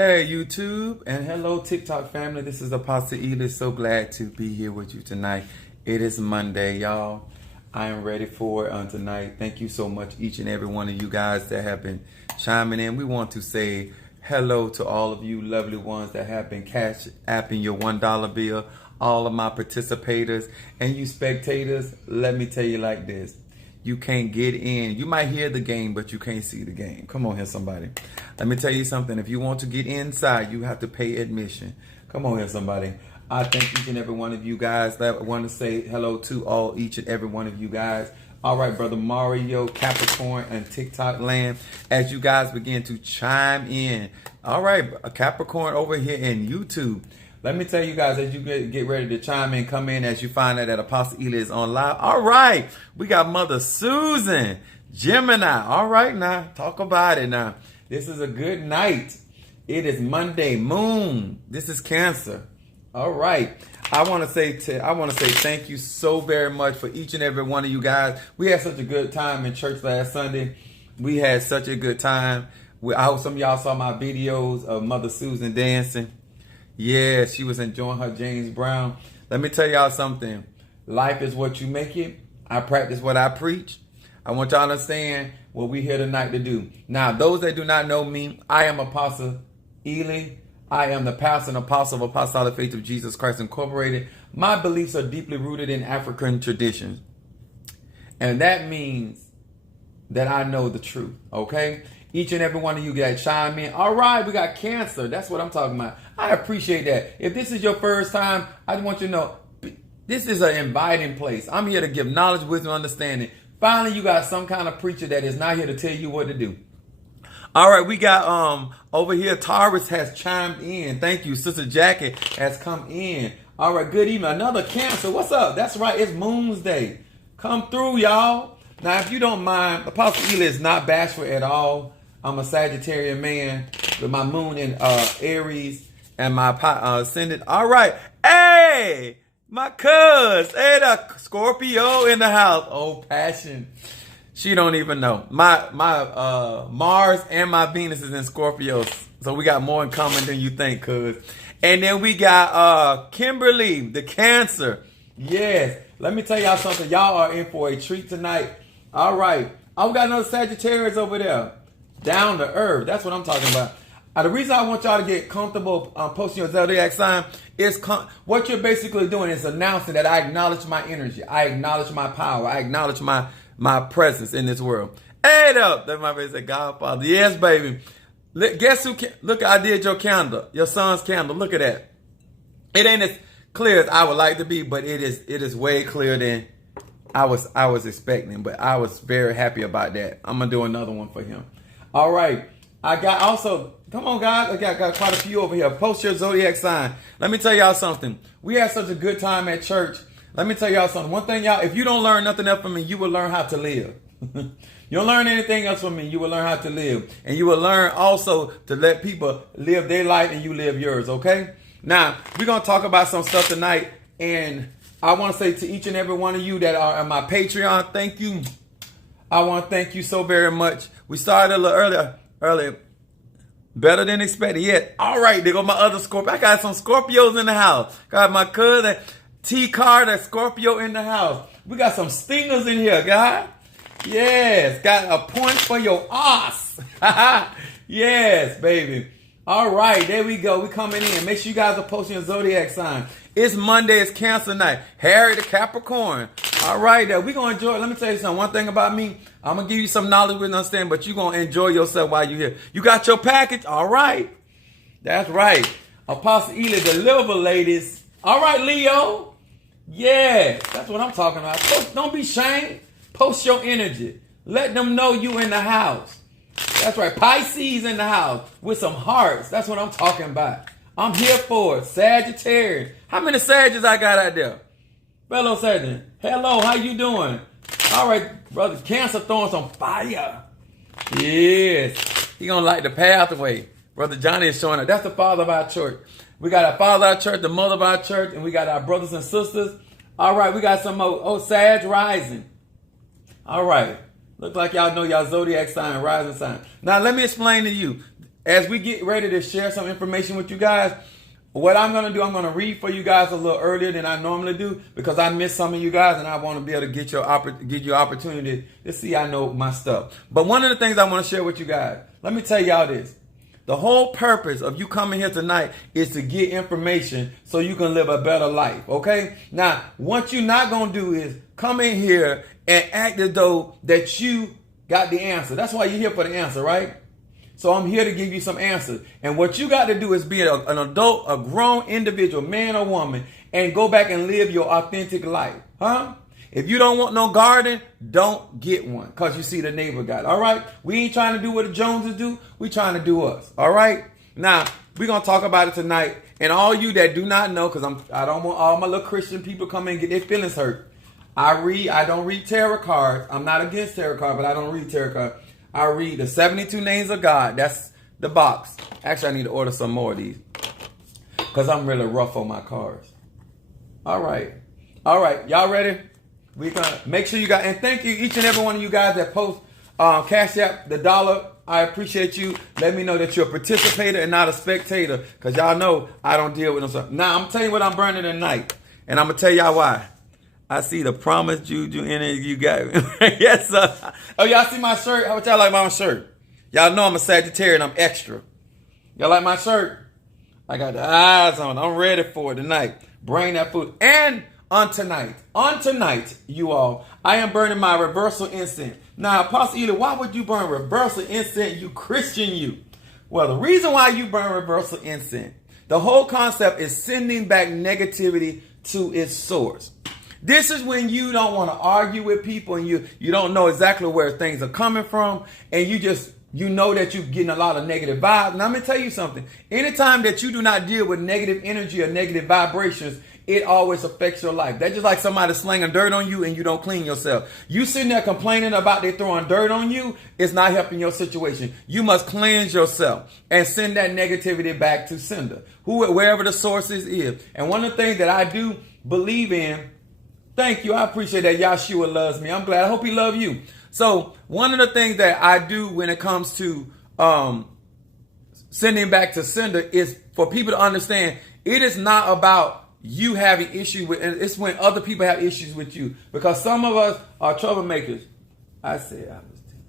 Hey YouTube and hello TikTok family. This is Apostle Ely. So glad to be here with you tonight. It is Monday, y'all. I am ready for it tonight. Thank you so much, each and every one of you guys that have been chiming in. We want to say hello to all of you lovely ones that have been cash apping your $1 bill. All of my participators and you spectators, let me tell you like this. You can't get in. You might hear the game, but you can't see the game. Come on here, somebody. Let me tell you something. If you want to get inside, you have to pay admission. Come on here, somebody. I thank each and every one of you guys. That want to say hello to each and every one of you guys. All right, Brother Mario, Capricorn, and TikTok land. As you guys begin to chime in. All right, Capricorn over here in YouTube. Let me tell you guys, as you get ready to chime in, come in as you find out that Apostle Ely is on live. All right, we got Mother Susan, Gemini. All right, now talk about it. Now this is a good night. It is Monday Moon. This is Cancer. All right, I want to say thank you so very much for each and every one of you guys. We had such a good time in church last Sunday. We had such a good time. I hope some of y'all saw my videos of Mother Susan dancing. Yeah, she was enjoying her James Brown. Let me tell y'all something. Life is what you make it. I practice what I preach. I want y'all to understand what we here tonight to do. Now, those that do not know me, I am Apostle Ely. I am the pastor and apostle of Apostolic Faith of Jesus Christ Incorporated. My beliefs are deeply rooted in African traditions. And that means that I know the truth, okay? Each and every one of you guys chime in. All right, we got Cancer. That's what I'm talking about. I appreciate that. If this is your first time, I just want you to know, this is an inviting place. I'm here to give knowledge, wisdom, understanding. Finally, you got some kind of preacher that is not here to tell you what to do. All right, we got over here, Taurus has chimed in. Thank you. Sister Jackie has come in. All right, good evening. Another Cancer. What's up? That's right. It's Moon's Day. Come through, y'all. Now, if you don't mind, Apostle Ely is not bashful at all. I'm a Sagittarian man with my moon in Aries and my ascendant. All right. Hey, my cuz. Hey, the Scorpio in the house. Oh, passion. She don't even know. My Mars and my Venus is in Scorpio. So we got more in common than you think, cuz. And then we got Kimberly, the Cancer. Yes. Let me tell y'all something. Y'all are in for a treat tonight. All right. Oh, we got another Sagittarius over there. Down to earth. That's what I'm talking about. The reason I want y'all to get comfortable posting your zodiac sign is what you're basically doing is announcing that I acknowledge my energy. I acknowledge my power. I acknowledge my presence in this world. Add up. That my baby said, Godfather. Yes, baby. Guess who? Look, I did your candle. Your son's candle. Look at that. It ain't as clear as I would like to be, but it is way clearer than I was expecting. But I was very happy about that. I'm gonna do another one for him. All right. I got also, come on guys, I got quite a few over here. Post your zodiac sign. Let me tell y'all something. We had such a good time at church. Let me tell y'all something. One thing, y'all, if you don't learn nothing else from me, you will learn how to live. You don't learn anything else from me, you will learn how to live. And you will learn also to let people live their life and you live yours, okay? Now, we're going to talk about some stuff tonight. And I want to say to each and every one of you that are on my Patreon, thank you. I want to thank you so very much. We started a little earlier. Better than expected. Yeah. All right. There go my other Scorpio. I got some Scorpios in the house. Got my cousin T Carter Scorpio in the house. We got some stingers in here, guys. Yes. Got a point for your ass. Yes, baby. All right. There we go. We coming in. Make sure you guys are posting your zodiac sign. It's Monday. It's Cancer night. Harry the Capricorn. All right, we're going to enjoy it. Let me tell you something. One thing about me, I'm going to give you some knowledge with understanding, but you're going to enjoy yourself while you're here. You got your package? All right. That's right. Apostle Ely, deliver, ladies. All right, Leo. Yeah, that's what I'm talking about. Don't be ashamed. Post your energy. Let them know you in the house. That's right. Pisces in the house with some hearts. That's what I'm talking about. I'm here for it. Sagittarius. How many Sagittarius I got out there? Fellow Sagittarius. Hello, how you doing? All right, brother. Cancer throwing some fire. Yes. He gonna light the pathway. Brother Johnny is showing up. That's the father of our church. We got our father of our church, the mother of our church, and we got our brothers and sisters. All right, we got some more. Sag rising. All right. Look like y'all know y'all zodiac sign, rising sign. Now, let me explain to you. as we get ready to share some information with you guys, what I'm going to do, I'm going to read for you guys a little earlier than I normally do because I miss some of you guys and I want to be able to get you opportunity to see I know my stuff. But one of the things I want to share with you guys, let me tell y'all this. The whole purpose of you coming here tonight is to get information so you can live a better life, okay? Now, what you're not going to do is come in here and act as though that you got the answer. That's why you're here for the answer, right? So I'm here to give you some answers. And what you got to do is be an adult, a grown individual, man or woman, and go back and live your authentic life. Huh? If you don't want no garden, don't get one because you see the neighbor got it. All right? We ain't trying to do what the Joneses do. We trying to do us. All right? Now, we're going to talk about it tonight. And all you that do not know, because I don't want all my little Christian people come in and get their feelings hurt. I don't read tarot cards. I'm not against tarot cards, but I don't read tarot cards. I read the 72 names of God. That's the box. Actually, I need to order some more of these because I'm really rough on my cards. All right. Y'all ready? We gonna make sure you got, and thank you each and every one of you guys that post Cash App the dollar. I appreciate you. Let me know that you're a participator and not a spectator because y'all know I don't deal with them stuff. Now, I'm telling you what I'm burning tonight, and I'm going to tell y'all why. I see the promise juju in it. You got it. Yes, sir. Oh, y'all see my shirt? How much y'all like my shirt? Y'all know I'm a Sagittarian. I'm extra. Y'all like my shirt? I got the eyes on it. I'm ready for it tonight. Bring that food. And on tonight, you all, I am burning my reversal incense. Now, Apostle Ely, why would you burn reversal incense, you Christian you? Well, the reason why you burn reversal incense, the whole concept is sending back negativity to its source. This is when you don't want to argue with people and you don't know exactly where things are coming from and you know that you're getting a lot of negative vibes. And I'm going to tell you something. Anytime that you do not deal with negative energy or negative vibrations, it always affects your life. That's just like somebody slinging dirt on you and you don't clean yourself. You sitting there complaining about they throwing dirt on you, it's not helping your situation. You must cleanse yourself and send that negativity back to sender, wherever the source is. And one of the things that I do believe in, thank you. I appreciate that Yahshua loves me. I'm glad. I hope he loves you. So one of the things that I do when it comes to sending back to sender is for people to understand it is not about you having issues with, and it's when other people have issues with you. Because some of us are troublemakers. I said I was 10.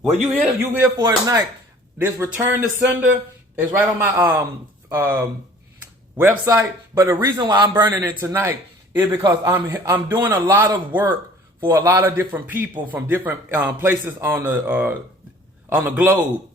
Well, you here for it tonight. This return to sender is right on my website. But the reason why I'm burning it tonight is because I'm doing a lot of work for a lot of different people from different places on the globe.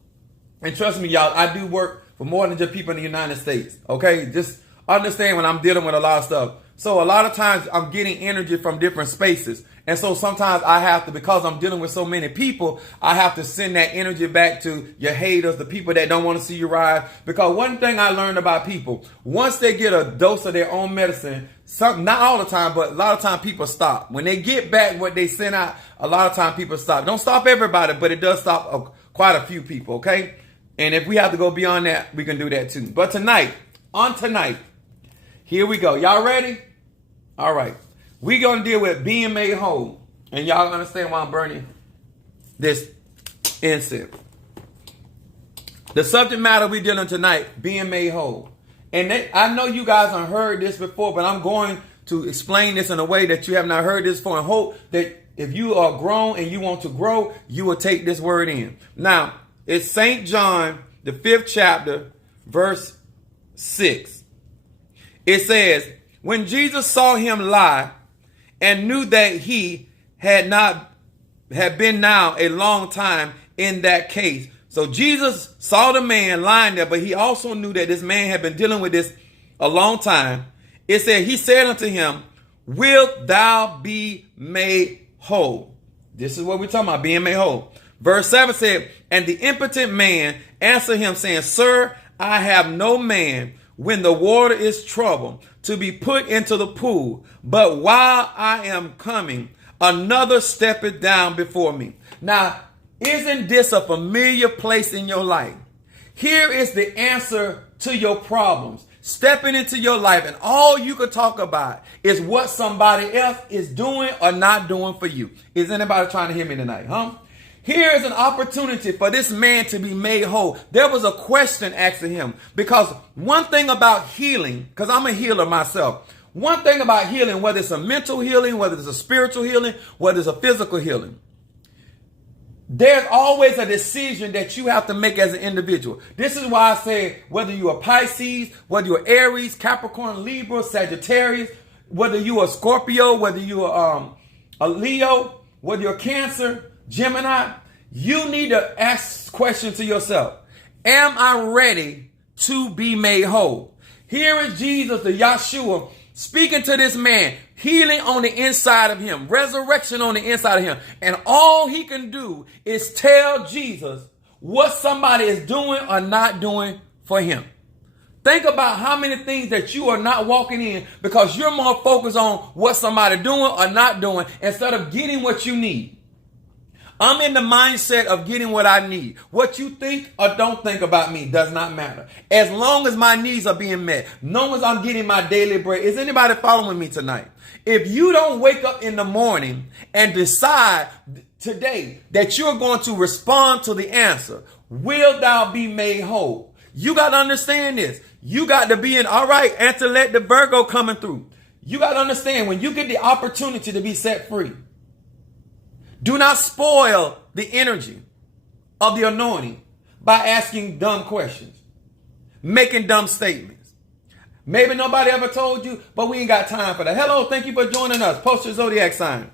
And trust me, y'all, I do work for more than just people in the United States. Okay, just understand when I'm dealing with a lot of stuff. So a lot of times I'm getting energy from different spaces. And so sometimes I have to, because I'm dealing with so many people, I have to send that energy back to your haters, the people that don't want to see you rise. Because one thing I learned about people, once they get a dose of their own medicine, not all the time, but a lot of time people stop. When they get back what they sent out, a lot of time people stop. Don't stop everybody, but it does stop quite a few people, okay? And if we have to go beyond that, we can do that too. But tonight, here we go. Y'all ready? All right. We're going to deal with being made whole. And y'all understand why I'm burning this incense. The subject matter we're dealing tonight, being made whole. And I know you guys have heard this before, but I'm going to explain this in a way that you have not heard this before, and hope that if you are grown and you want to grow, you will take this word in. Now, it's St. John, the 5th chapter, verse 6. It says, when Jesus saw him lie and knew that he had been now a long time in that case. So Jesus saw the man lying there, but he also knew that this man had been dealing with this a long time. It said, he said unto him, wilt thou be made whole? This is what we're talking about, being made whole. Verse 7 said, and the impotent man answered him, saying, sir, I have no man when the water is troubled to be put into the pool. But while I am coming, another steppeth down before me. Now, isn't this a familiar place in your life? Here is the answer to your problems. Stepping into your life, and all you can talk about is what somebody else is doing or not doing for you. Is anybody trying to hear me tonight, huh? Here is an opportunity for this man to be made whole. There was a question asked of him, because one thing about healing, because I'm a healer myself, one thing about healing, whether it's a mental healing, whether it's a spiritual healing, whether it's a physical healing, there's always a decision that you have to make as an individual. This is why I say, whether you're a Pisces, whether you're Aries, Capricorn, Libra, Sagittarius, whether you're a Scorpio, whether you're a Leo, whether you're Cancer, Gemini, you need to ask questions to yourself. Am I ready to be made whole? Here is Jesus, the Yahshua, speaking to this man, healing on the inside of him, resurrection on the inside of him. And all he can do is tell Jesus what somebody is doing or not doing for him. Think about how many things that you are not walking in because you're more focused on what somebody doing or not doing instead of getting what you need. I'm in the mindset of getting what I need. What you think or don't think about me does not matter. As long as my needs are being met, as long as I'm getting my daily bread. Is anybody following me tonight? If you don't wake up in the morning and decide today that you're going to respond to the answer, will thou be made whole? You got to understand this. You got to be in, all right, and to let the Virgo coming through. You got to understand when you get the opportunity to be set free, do not spoil the energy of the anointing by asking dumb questions, making dumb statements. Maybe nobody ever told you, but we ain't got time for that. Hello, thank you for joining us. Post your zodiac sign.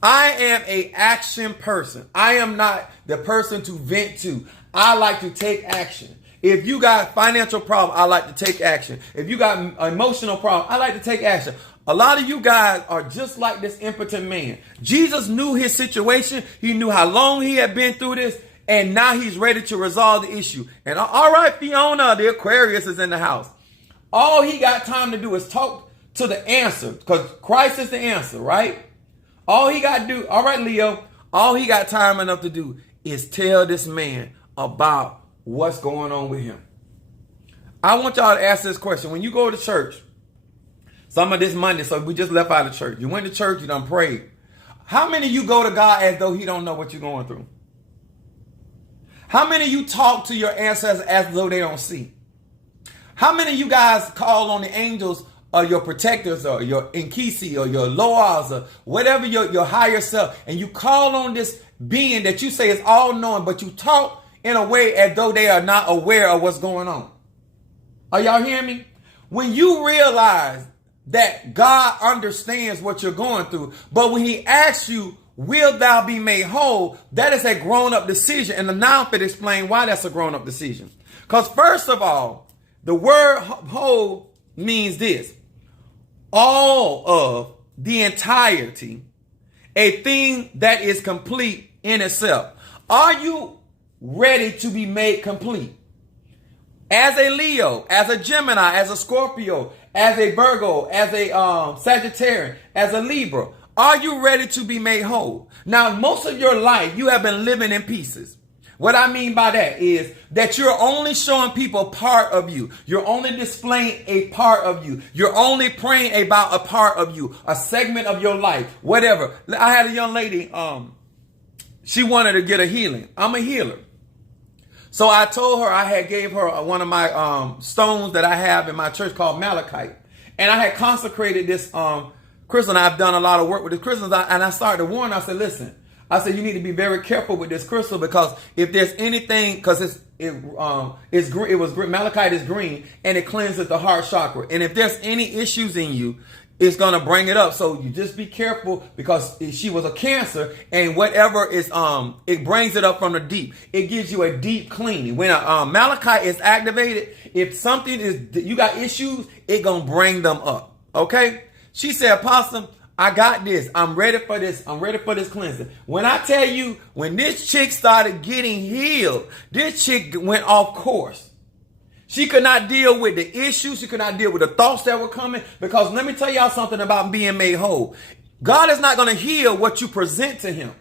I am an action person. I am not the person to vent to. I like to take action. If you got financial problem, I like to take action. If you got emotional problem, I like to take action. A lot of you guys are just like this impotent man. Jesus knew his situation. He knew how long he had been through this. And now he's ready to resolve the issue. And all right, Fiona, the Aquarius is in the house. All he got time to do is talk to the answer. Because Christ is the answer, right? All he got to do, all right, Leo, all he got time enough to do is tell this man about what's going on with him. I want y'all to ask this question. When you go to church, some of this Monday, so we just left out of church. You went to church, you done prayed. How many of you go to God as though he don't know what you're going through? How many of you talk to your ancestors as though they don't see? How many of you guys call on the angels or your protectors or your Inkisi or your Loas or whatever your higher self, and you call on this being that you say is all-knowing, but you talk in a way as though they are not aware of what's going on? Are y'all hearing me? When you realize that God understands what you're going through, but when he asks you, will thou be made whole, that is a grown-up decision. And now I'm going to explain why that's a grown-up decision. Because first of all, the word whole means this: all of, the entirety, a thing that is complete in itself. Are you ready to be made complete? As a Leo, as a Gemini, as a Scorpio, as a Virgo, as a Sagittarian, as a Libra, are you ready to be made whole? Now, most of your life, you have been living in pieces. What I mean by that is that you're only showing people part of you. You're only displaying a part of you. You're only praying about a part of you, a segment of your life, whatever. I had a young lady, she wanted to get a healing. I'm a healer. So I told her, I had gave her one of my stones that I have in my church called malachite. And I had consecrated this crystal, and I've done a lot of work with this crystal. And I started to warn her. I said, listen, I said, you need to be very careful with this crystal, because if there's anything, because it's green, it was green, malachite is green, and it cleanses the heart chakra. And if there's any issues in you, it's going to bring it up. So you just be careful, because she was a Cancer, and whatever is, it brings it up from the deep. It gives you a deep cleaning. When malachite is activated, if something is, you got issues, it going to bring them up. Okay. She said, Apostle, I got this. I'm ready for this. I'm ready for this cleansing. When I tell you, when this chick started getting healed, this chick went off course. She could not deal with the issues. She could not deal with the thoughts that were coming. Because let me tell y'all something about being made whole. God is not going to heal what you present to him.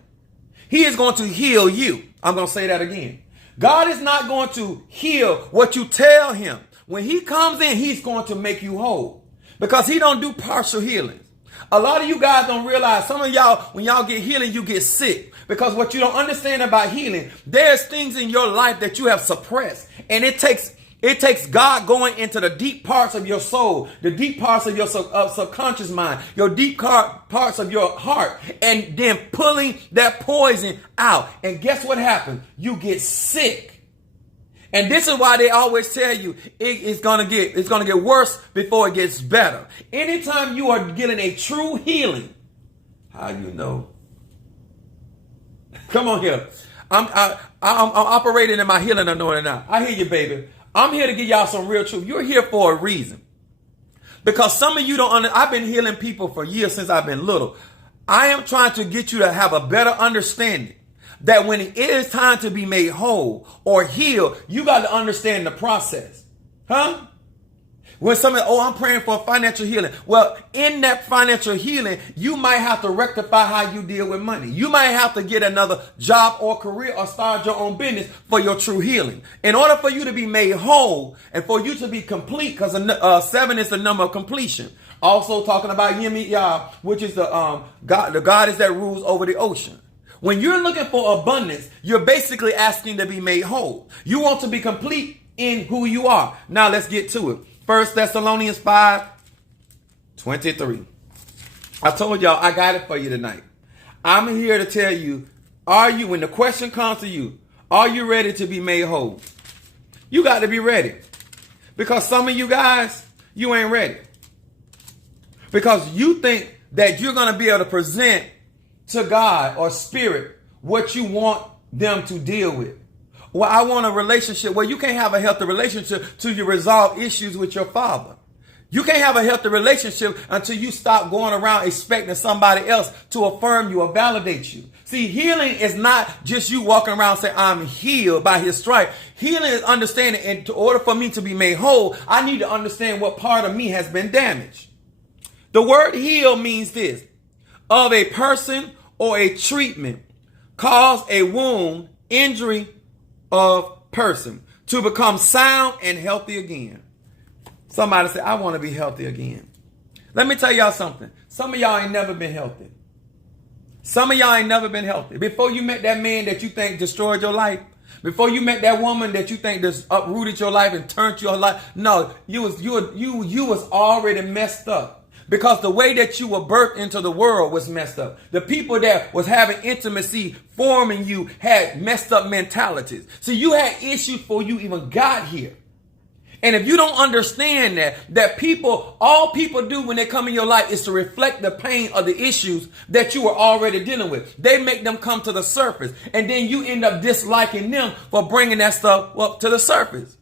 He is going to heal you. I'm going to say that again. God is not going to heal what you tell him. When he comes in, he's going to make you whole. Because he don't do partial healing. A lot of you guys don't realize, some of y'all, when y'all get healing, you get sick. Because what you don't understand about healing, there's things in your life that you have suppressed. And it takes God going into the deep parts of your soul, the deep parts of your subconscious mind, your deep parts of your heart, and then pulling that poison out. And guess what happens? You get sick. And this is why they always tell you it's gonna get worse before it gets better. Anytime you are getting a true healing, how you know? Come on here. I'm operating in my healing anointing now. I hear you, baby. I'm here to give y'all some real truth. You're here for a reason. Because some of you I've been healing people for years since I've been little. I am trying to get you to have a better understanding that when it is time to be made whole or healed, you got to understand the process. Huh? When somebody, I'm praying for financial healing. Well, in that financial healing, you might have to rectify how you deal with money. You might have to get another job or career or start your own business for your true healing. In order for you to be made whole and for you to be complete, because 7 is the number of completion. Also talking about Yemi Yah, which is the goddess that rules over the ocean. When you're looking for abundance, you're basically asking to be made whole. You want to be complete in who you are. Now let's get to it. 1 Thessalonians 5:23. I told y'all I got it for you tonight. I'm here to tell you, when the question comes to you, are you ready to be made whole? You got to be ready. Because some of you guys, you ain't ready. Because you think that you're going to be able to present to God or spirit what you want them to deal with. Well, I want a relationship. Well, you can't have a healthy relationship till you resolve issues with your father. You can't have a healthy relationship until you stop going around expecting somebody else to affirm you or validate you. See, healing is not just you walking around saying, I'm healed by his stripe. Healing is understanding, in order for me to be made whole, I need to understand what part of me has been damaged. The word heal means this: of a person or a treatment cause a wound, injury of person to become sound and healthy again. Somebody say, I want to be healthy again. Let me tell y'all something. Some of y'all ain't never been healthy. Some of y'all ain't never been healthy. Before you met that man that you think destroyed your life, before you met that woman that you think just uprooted your life and turned your life, no, you was already messed up. Because the way that you were birthed into the world was messed up. The people that was having intimacy forming you had messed up mentalities. So you had issues before you even got here. And if you don't understand that all people do when they come in your life is to reflect the pain of the issues that you were already dealing with. They make them come to the surface. And then you end up disliking them for bringing that stuff up to the surface.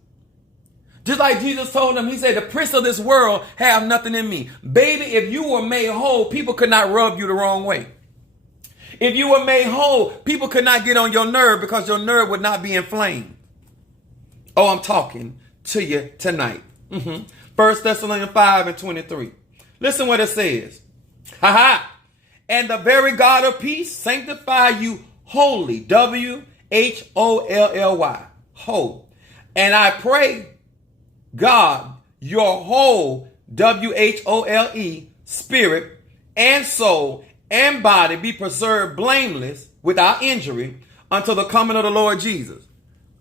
Just like Jesus told them, he said, the prince of this world have nothing in me. Baby, if you were made whole, people could not rub you the wrong way. If you were made whole, people could not get on your nerve because your nerve would not be inflamed. Oh, I'm talking to you tonight. 1 Thessalonians 5:23. Listen what it says. And the very God of peace sanctify you wholly. WHOLLY. Whole. And I pray, God, your whole, WHOLE, spirit and soul and body be preserved blameless without injury until the coming of the Lord Jesus.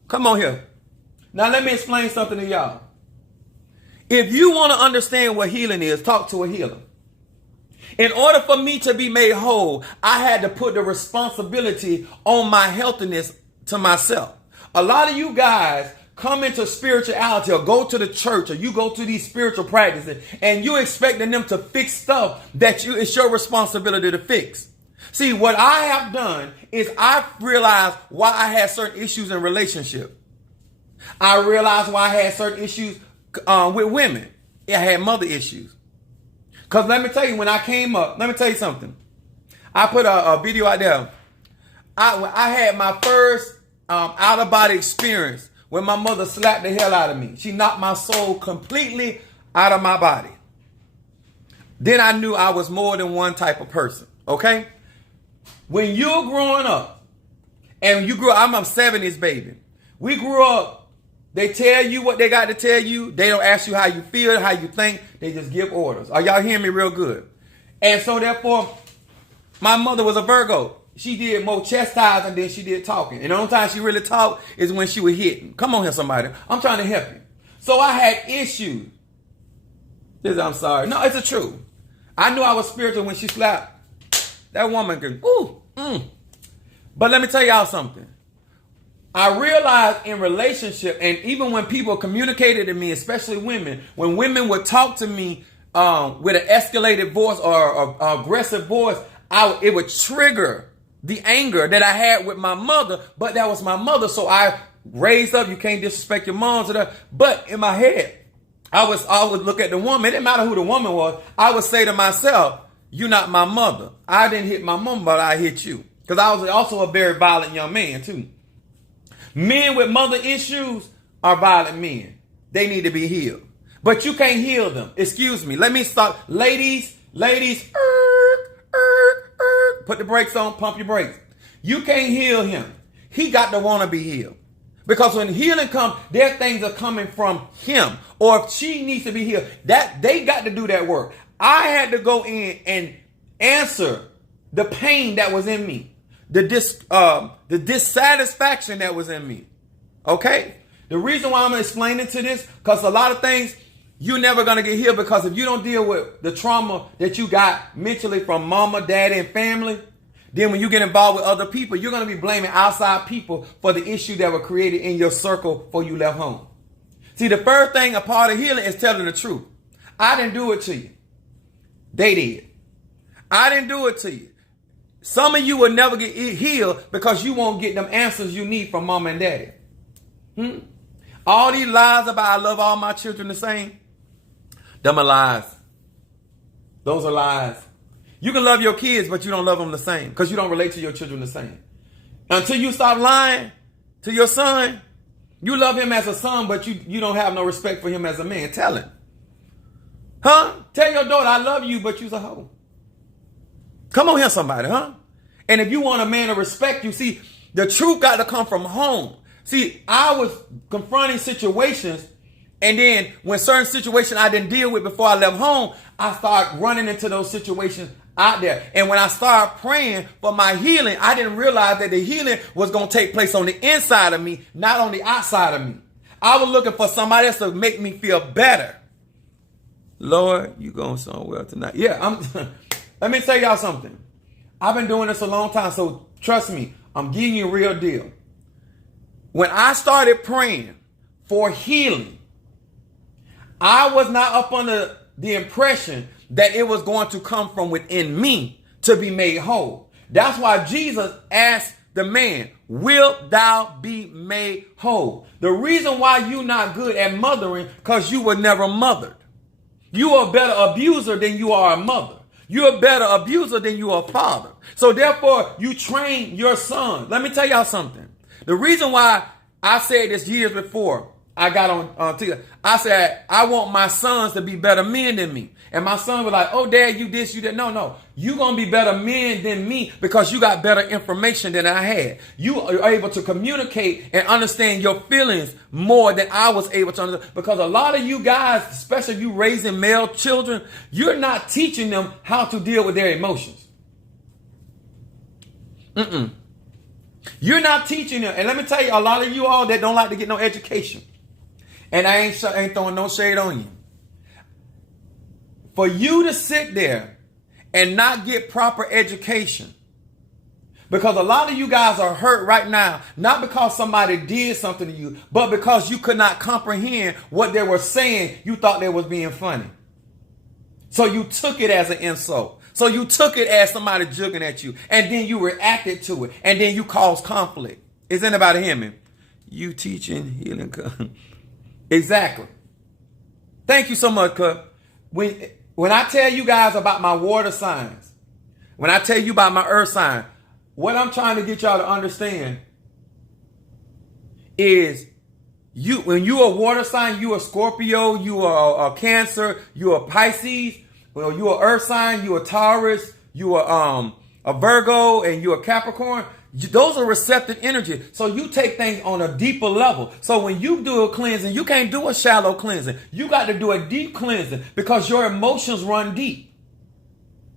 Come on here. Now let me explain something to y'all. If you want to understand what healing is, talk to a healer. In order for me to be made whole, I had to put the responsibility on my healthiness to myself. A lot of you guys come into spirituality or go to the church or you go to these spiritual practices and you're expecting them to fix stuff that it's your responsibility to fix. See, what I have done is I've realized why I had certain issues in relationship. I realized why I had certain issues with women. I had mother issues. Because let me tell you, when I came up, let me tell you something. I put a video out there. I had my first out-of-body experience when my mother slapped the hell out of me. She knocked my soul completely out of my body. Then I knew I was more than one type of person. Okay? When you're growing up, and you grew up, I'm a 70s baby. We grew up, they tell you what they got to tell you. They don't ask you how you feel, how you think. They just give orders. Are y'all hearing me real good? And so therefore, my mother was a Virgo. she did more chastising than she did talking. And the only time she really talked is when she was hitting. Come on here, somebody. I'm trying to help you. So I had issues. I'm sorry. No, it's the truth. I knew I was spiritual when she slapped. That woman can, But let me tell y'all something. I realized in relationship, and even when people communicated to me, especially women, when women would talk to me with an escalated voice or aggressive voice, it would trigger the anger that I had with my mother, but that was my mother. So I raised up, you can't disrespect your moms. But in my head, I would look at the woman. It didn't matter who the woman was. I would say to myself, you're not my mother. I didn't hit my mom, but I hit you. Because I was also a very violent young man too. Men with mother issues are violent men. They need to be healed. But you can't heal them. Excuse me. Let me stop. Ladies, put the brakes on, pump your brakes. You can't heal him. He got to want to be healed. Because when healing comes, their things are coming from him. Or if she needs to be healed, that they got to do that work. I had to go in and answer the pain that was in me. The dissatisfaction that was in me. Okay? The reason why I'm explaining to this, because a lot of things, you're never going to get healed, because if you don't deal with the trauma that you got mentally from mama, daddy, and family, then when you get involved with other people, you're going to be blaming outside people for the issue that were created in your circle before you left home. See, the first thing, a part of healing, is telling the truth. I didn't do it to you. They did. I didn't do it to you. Some of you will never get healed because you won't get them answers you need from mom and daddy. All these lies about I love all my children the same, them are lies. Those are lies. You can love your kids, but you don't love them the same because you don't relate to your children the same. Until you stop lying to your son, you love him as a son, but you don't have no respect for him as a man. Tell him. Tell your daughter, I love you, but you's a hoe. Come on here, somebody, And if you want a man to respect you, see, the truth got to come from home. See, I was confronting situations, and then when certain situations I didn't deal with before I left home, I started running into those situations out there. And when I started praying for my healing, I didn't realize that the healing was going to take place on the inside of me, not on the outside of me. I was looking for somebody else to make me feel better. Lord, you going somewhere tonight. Yeah, let me tell y'all something. I've been doing this a long time, so trust me, I'm giving you a real deal. When I started praying for healing, I was not up under the impression that it was going to come from within me to be made whole. That's why Jesus asked the man, will thou be made whole? The reason why you're not good at mothering, because you were never mothered. You are a better abuser than you are a mother. You're a better abuser than you are a father. So therefore, you train your son. Let me tell y'all something. The reason why I said this years before I got on TV, I said, I want my sons to be better men than me. And my son was like, oh, Dad, you this, you that. No. You're going to be better men than me because you got better information than I had. You are able to communicate and understand your feelings more than I was able to understand. Because a lot of you guys, especially you raising male children, you're not teaching them how to deal with their emotions. You're not teaching them. And let me tell you, a lot of you all that don't like to get no education. And I ain't throwing no shade on you. For you to sit there and not get proper education, because a lot of you guys are hurt right now, not because somebody did something to you, but because you could not comprehend what they were saying. You thought they was being funny. So you took it as an insult. So you took it as somebody jugging at you, and then you reacted to it, and then you caused conflict. Is anybody hearing me? You teaching healing. Exactly. Thank you so much, cuz. When I tell you guys about my water signs, when I tell you about my earth sign, what I'm trying to get y'all to understand is when you are a water sign, you are Scorpio, you are a Cancer, you are Pisces, well, you are earth sign, you are Taurus, you are a Virgo, and you are Capricorn. Those are receptive energy. So you take things on a deeper level. So when you do a cleansing, you can't do a shallow cleansing. You got to do a deep cleansing because your emotions run deep.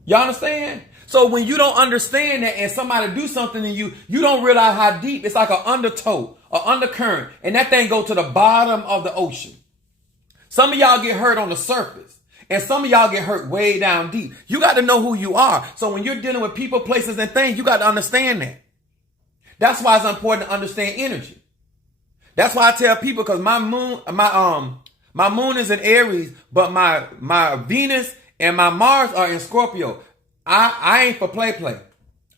You understand? So when you don't understand that and somebody do something to you, you don't realize how deep. It's like an undertow, an undercurrent. And that thing go to the bottom of the ocean. Some of y'all get hurt on the surface. And some of y'all get hurt way down deep. You got to know who you are. So when you're dealing with people, places, and things, you got to understand that. That's why it's important to understand energy. That's why I tell people, because my moon is in Aries, but my Venus and my Mars are in Scorpio. I ain't for play.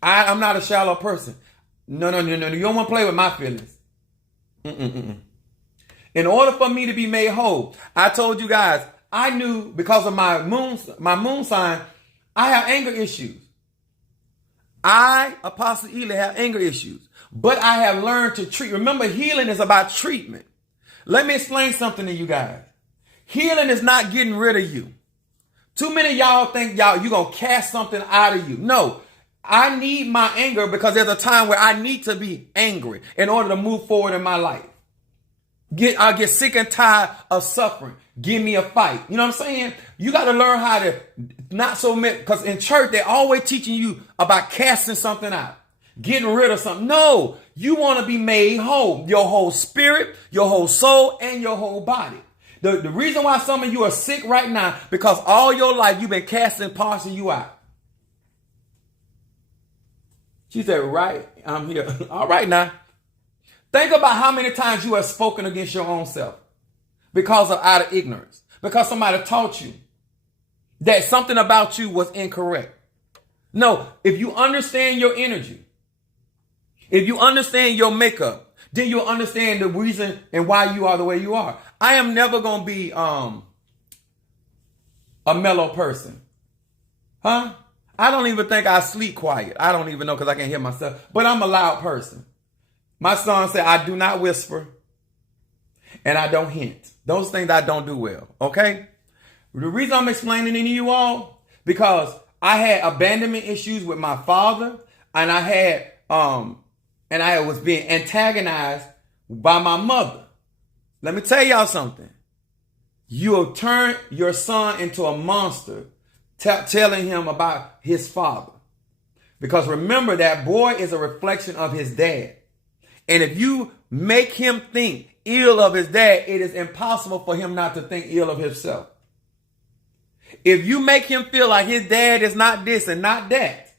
I'm not a shallow person. No. You don't want to play with my feelings. In order for me to be made whole, I told you guys, I knew because of my moon sign, I have anger issues. I, Apostle Ely, have anger issues. But I have learned to treat. Remember, healing is about treatment. Let me explain something to you guys. Healing is not getting rid of you. Too many of y'all think you're going to cast something out of you. No, I need my anger because there's a time where I need to be angry in order to move forward in my life. I get sick and tired of suffering. Give me a fight. You know what I'm saying? You got to learn how to not so much, because in church, they're always teaching you about casting something out, getting rid of something. No, you want to be made whole. Your whole spirit, your whole soul, and your whole body. The reason why some of you are sick right now, because all your life you've been casting parts of you out. She said, right, I'm here. All right now. Think about how many times you have spoken against your own self because of out of ignorance. Because somebody taught you that something about you was incorrect. No, if you understand your energy, if you understand your makeup, then you'll understand the reason and why you are the way you are. I am never going to be a mellow person. Huh? I don't even think I sleep quiet. I don't even know because I can't hear myself. But I'm a loud person. My son said, I do not whisper and I don't hint. Those things I don't do well. Okay? The reason I'm explaining it to you all, because I had abandonment issues with my father, and I was being antagonized by my mother. Let me tell y'all something. You'll turn your son into a monster telling him about his father. Because remember, that boy is a reflection of his dad. And if you make him think ill of his dad, it is impossible for him not to think ill of himself. If you make him feel like his dad is not this and not that.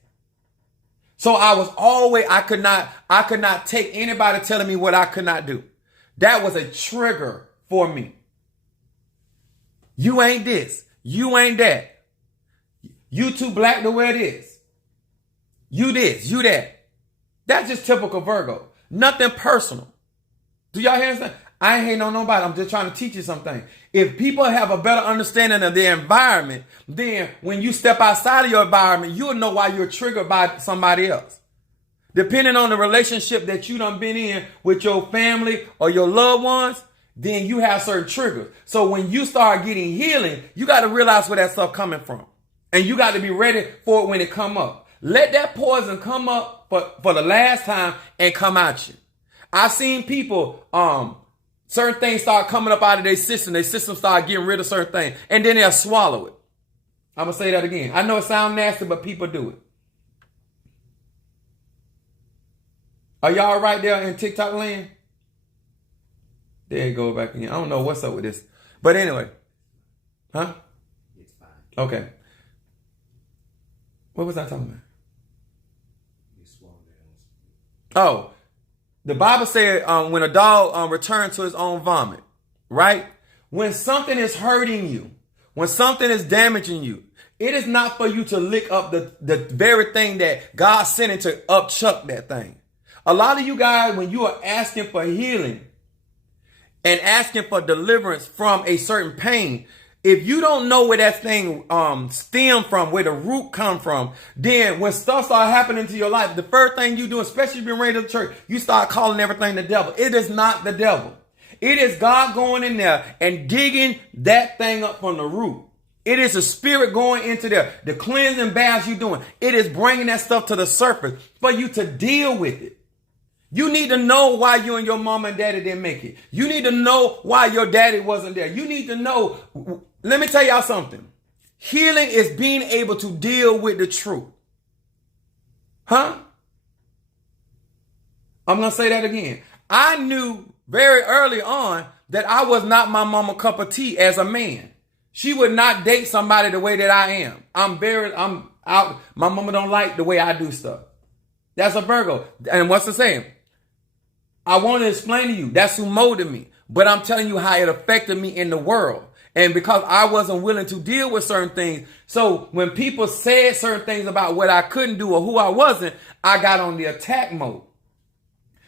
So I could not take anybody telling me what I could not do. That was a trigger for me. You ain't this. You ain't that. You too black the way it is. You this, you that. That's just typical Virgo. Nothing personal. Do y'all hear that? I ain't hating on nobody. I'm just trying to teach you something. If people have a better understanding of their environment, then when you step outside of your environment, you'll know why you're triggered by somebody else. Depending on the relationship that you done been in with your family or your loved ones, then you have certain triggers. So when you start getting healing, you got to realize where that stuff coming from. And you got to be ready for it when it come up. Let that poison come up for the last time and come at you. I've seen people, certain things start coming up out of their system. Their system start getting rid of certain things. And then they'll swallow it. I'm going to say that again. I know it sounds nasty, but people do it. Are y'all right there in TikTok land? There you go back again. I don't know what's up with this. But anyway. Huh? It's fine. Okay. What was I talking about? Oh, the Bible said when a dog returns to his own vomit, right? When something is hurting you, when something is damaging you, it is not for you to lick up the very thing that God sent it to upchuck that thing. A lot of you guys, when you are asking for healing and asking for deliverance from a certain pain, if you don't know where that thing stem from, where the root come from, then when stuff start happening to your life, the first thing you do, especially if you've been raised in the church, you start calling everything the devil. It is not the devil. It is God going in there and digging that thing up from the root. It is a spirit going into there. The cleansing baths you're doing, it is bringing that stuff to the surface for you to deal with it. You need to know why you and your mama and daddy didn't make it. You need to know why your daddy wasn't there. You need to know. Let me tell y'all something. Healing is being able to deal with the truth. Huh? I'm going to say that again. I knew very early on that I was not my mama cup of tea as a man. She would not date somebody the way that I am. I'm out. My mama don't like the way I do stuff. That's a Virgo. And what's the saying? I want to explain to you. That's who molded me. But I'm telling you how it affected me in the world. And because I wasn't willing to deal with certain things. So when people said certain things about what I couldn't do or who I wasn't, I got on the attack mode.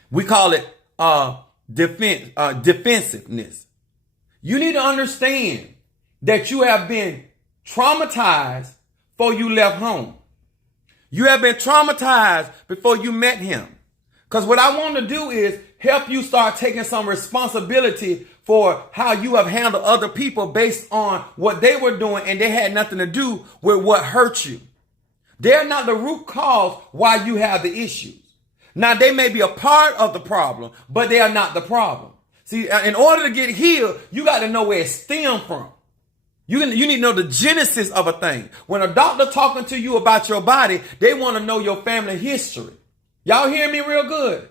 We call it defensiveness. You need to understand that you have been traumatized before you left home. You have been traumatized before you met him. Because what I want to do is help you start taking some responsibility for how you have handled other people based on what they were doing, and they had nothing to do with what hurt you. They're not the root cause why you have the issues. Now, they may be a part of the problem, but they are not the problem. See, in order to get healed, you got to know where it stemmed from. You need to know the genesis of a thing. When a doctor talking to you about your body, they want to know your family history. Y'all hear me real good?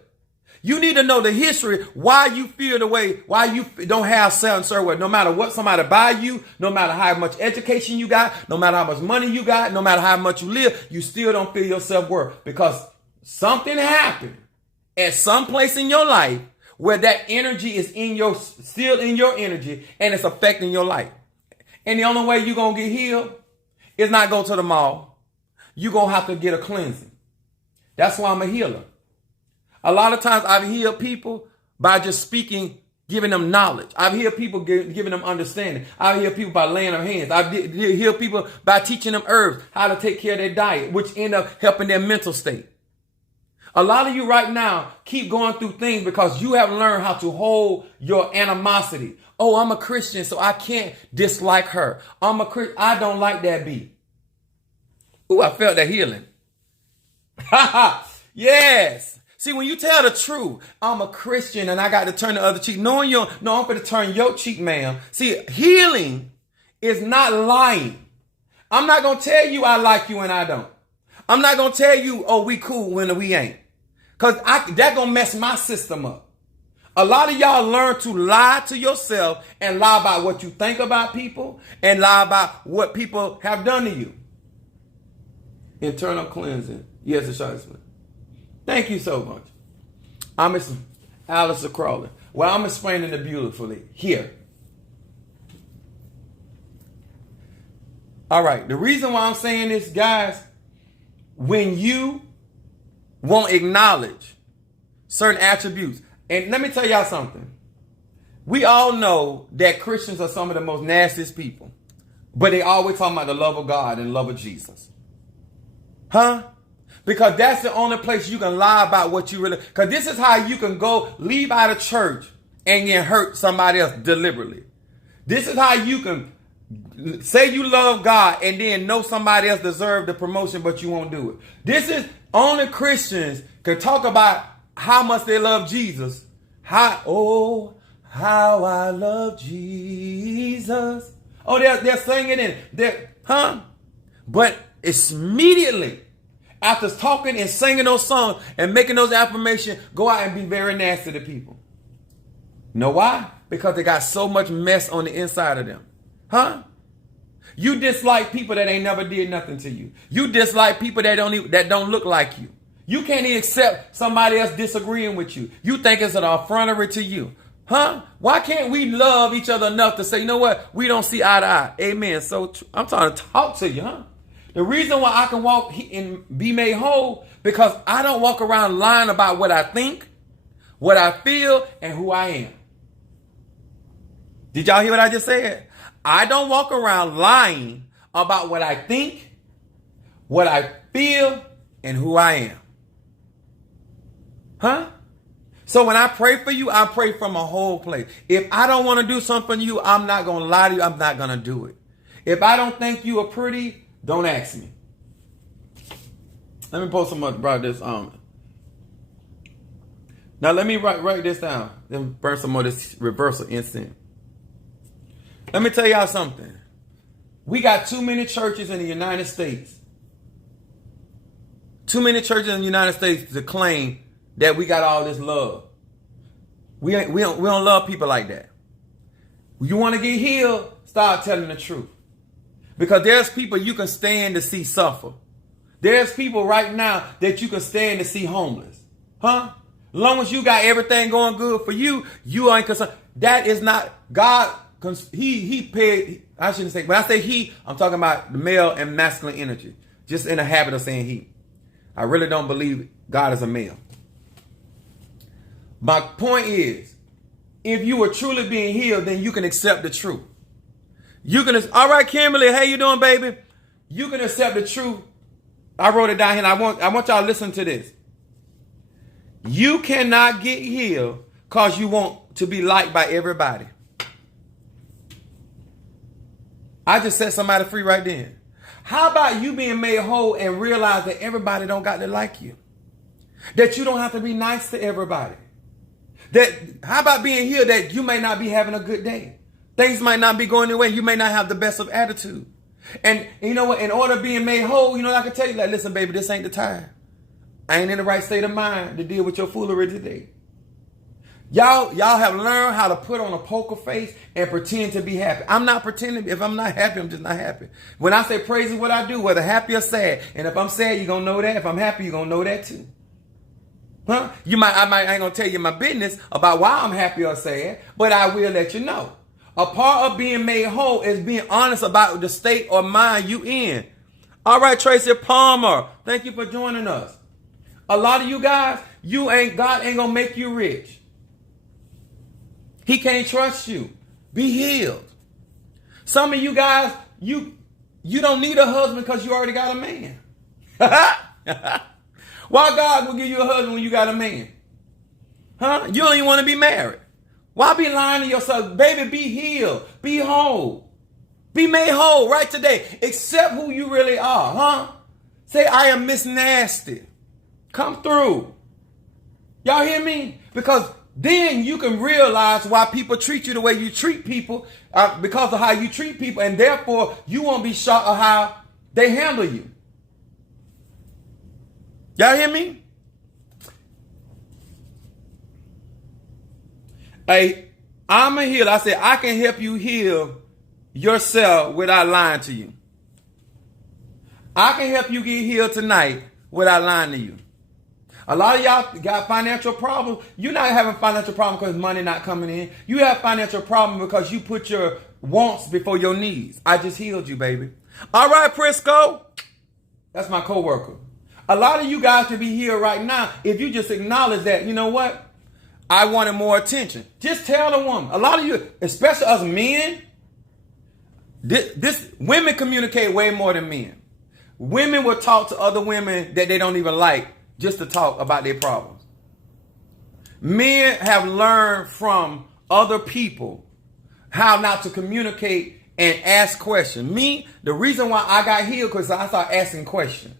You need to know the history, why you feel the way, why you don't have certain way. No matter what somebody buy you, no matter how much education you got, no matter how much money you got, no matter how much you live, you still don't feel your self-worth because something happened at some place in your life where that energy is still in your energy and it's affecting your life. And the only way you're going to get healed is not go to the mall. You're going to have to get a cleansing. That's why I'm a healer. A lot of times I've healed people by just speaking, giving them knowledge. I've healed people giving them understanding. I've healed people by laying their hands. I've healed people by teaching them herbs, how to take care of their diet, which end up helping their mental state. A lot of you right now keep going through things because you haven't learned how to hold your animosity. Oh, I'm a Christian, so I can't dislike her. I don't like that beat. Ooh, I felt that healing. Yes. See, when you tell the truth, I'm a Christian and I got to turn the other cheek. No, I'm going to turn your cheek, ma'am. See, healing is not lying. I'm not going to tell you I like you and I don't. I'm not going to tell you, oh, we cool when we ain't. Because that going to mess my system up. A lot of y'all learn to lie to yourself and lie about what you think about people and lie about what people have done to you. Internal cleansing. Yes, it's Shasman. Thank you so much. I'm Miss Alice Crawley. Well, I'm explaining it beautifully here. All right. The reason why I'm saying this, guys, when you won't acknowledge certain attributes, and let me tell y'all something. We all know that Christians are some of the most nastiest people, but they always talking about the love of God and love of Jesus. Huh? Because that's the only place you can lie about what you really, because this is how you can go leave out of church and get hurt somebody else deliberately. This is how you can say you love God and then know somebody else deserves the promotion, but you won't do it. This is only Christians can talk about how much they love Jesus. How I love Jesus. Oh, they're singing it. But it's immediately after talking and singing those songs and making those affirmations, go out and be very nasty to people. Know why? Because they got so much mess on the inside of them. Huh? You dislike people that ain't never did nothing to you. You dislike people that don't look like you. You can't even accept somebody else disagreeing with you. You think it's an effrontery to you. Huh? Why can't we love each other enough to say, you know what? We don't see eye to eye. Amen. So I'm trying to talk to you, huh? The reason why I can walk and be made whole, because I don't walk around lying about what I think, what I feel, and who I am. Did y'all hear what I just said? I don't walk around lying about what I think, what I feel, and who I am. Huh? So when I pray for you, I pray from a whole place. If I don't want to do something for you, I'm not going to lie to you. I'm not going to do it. If I don't think you are pretty, don't ask me. Let me post some about this. Now let me write this down. Then burn some more of this reversal incense. Let me tell y'all something. We got too many churches in the United States. Too many churches in the United States to claim that we got all this love. We don't love people like that. You want to get healed? Start telling the truth. Because there's people you can stand to see suffer. There's people right now that you can stand to see homeless. Huh? As long as you got everything going good for you, you ain't concerned. That is not God. He paid. I shouldn't say. When I say he, I'm talking about the male and masculine energy. Just in the habit of saying he. I really don't believe God is a male. My point is, if you are truly being healed, then you can accept the truth. You can. All right, Kimberly, how you doing, baby? You can accept the truth. I wrote it down here. And I want y'all to listen to this. You cannot get healed because you want to be liked by everybody. I just set somebody free right then. How about you being made whole and realize that everybody don't got to like you? That you don't have to be nice to everybody. How about being healed that you may not be having a good day? Things might not be going your way. You may not have the best of attitude. And you know what? In order of being made whole, you know, I can tell you, like, listen, baby, this ain't the time. I ain't in the right state of mind to deal with your foolery today. Y'all have learned how to put on a poker face and pretend to be happy. I'm not pretending. If I'm not happy, I'm just not happy. When I say praise is what I do, whether happy or sad. And if I'm sad, you're going to know that. If I'm happy, you're going to know that too. Huh? I ain't going to tell you my business about why I'm happy or sad, but I will let you know. A part of being made whole is being honest about the state or mind you in. All right, Tracy Palmer, thank you for joining us. A lot of you guys, God ain't going to make you rich. He can't trust you. Be healed. Some of you guys, you don't need a husband because you already got a man. Why God will give you a husband when you got a man? Huh? You don't even want to be married. Why be lying to yourself? Baby, be healed. Be whole. Be made whole right today. Accept who you really are, huh? Say, I am Miss Nasty. Come through. Y'all hear me? Because then you can realize why people treat you the way you treat people because of how you treat people. And therefore, you won't be shocked at how they handle you. Y'all hear me? I'm a healer. I said, I can help you heal yourself without lying to you. I can help you get healed tonight without lying to you. A lot of y'all got financial problems. You're not having financial problems because money not coming in. You have financial problems because you put your wants before your needs. I just healed you, baby. All right, Prisco. That's my coworker. A lot of you guys can be healed right now if you just acknowledge that, you know what? I wanted more attention. Just tell the woman. A lot of you, especially us men, women communicate way more than men. Women will talk to other women that they don't even like just to talk about their problems. Men have learned from other people how not to communicate and ask questions. Me, the reason why I got healed because I started asking questions.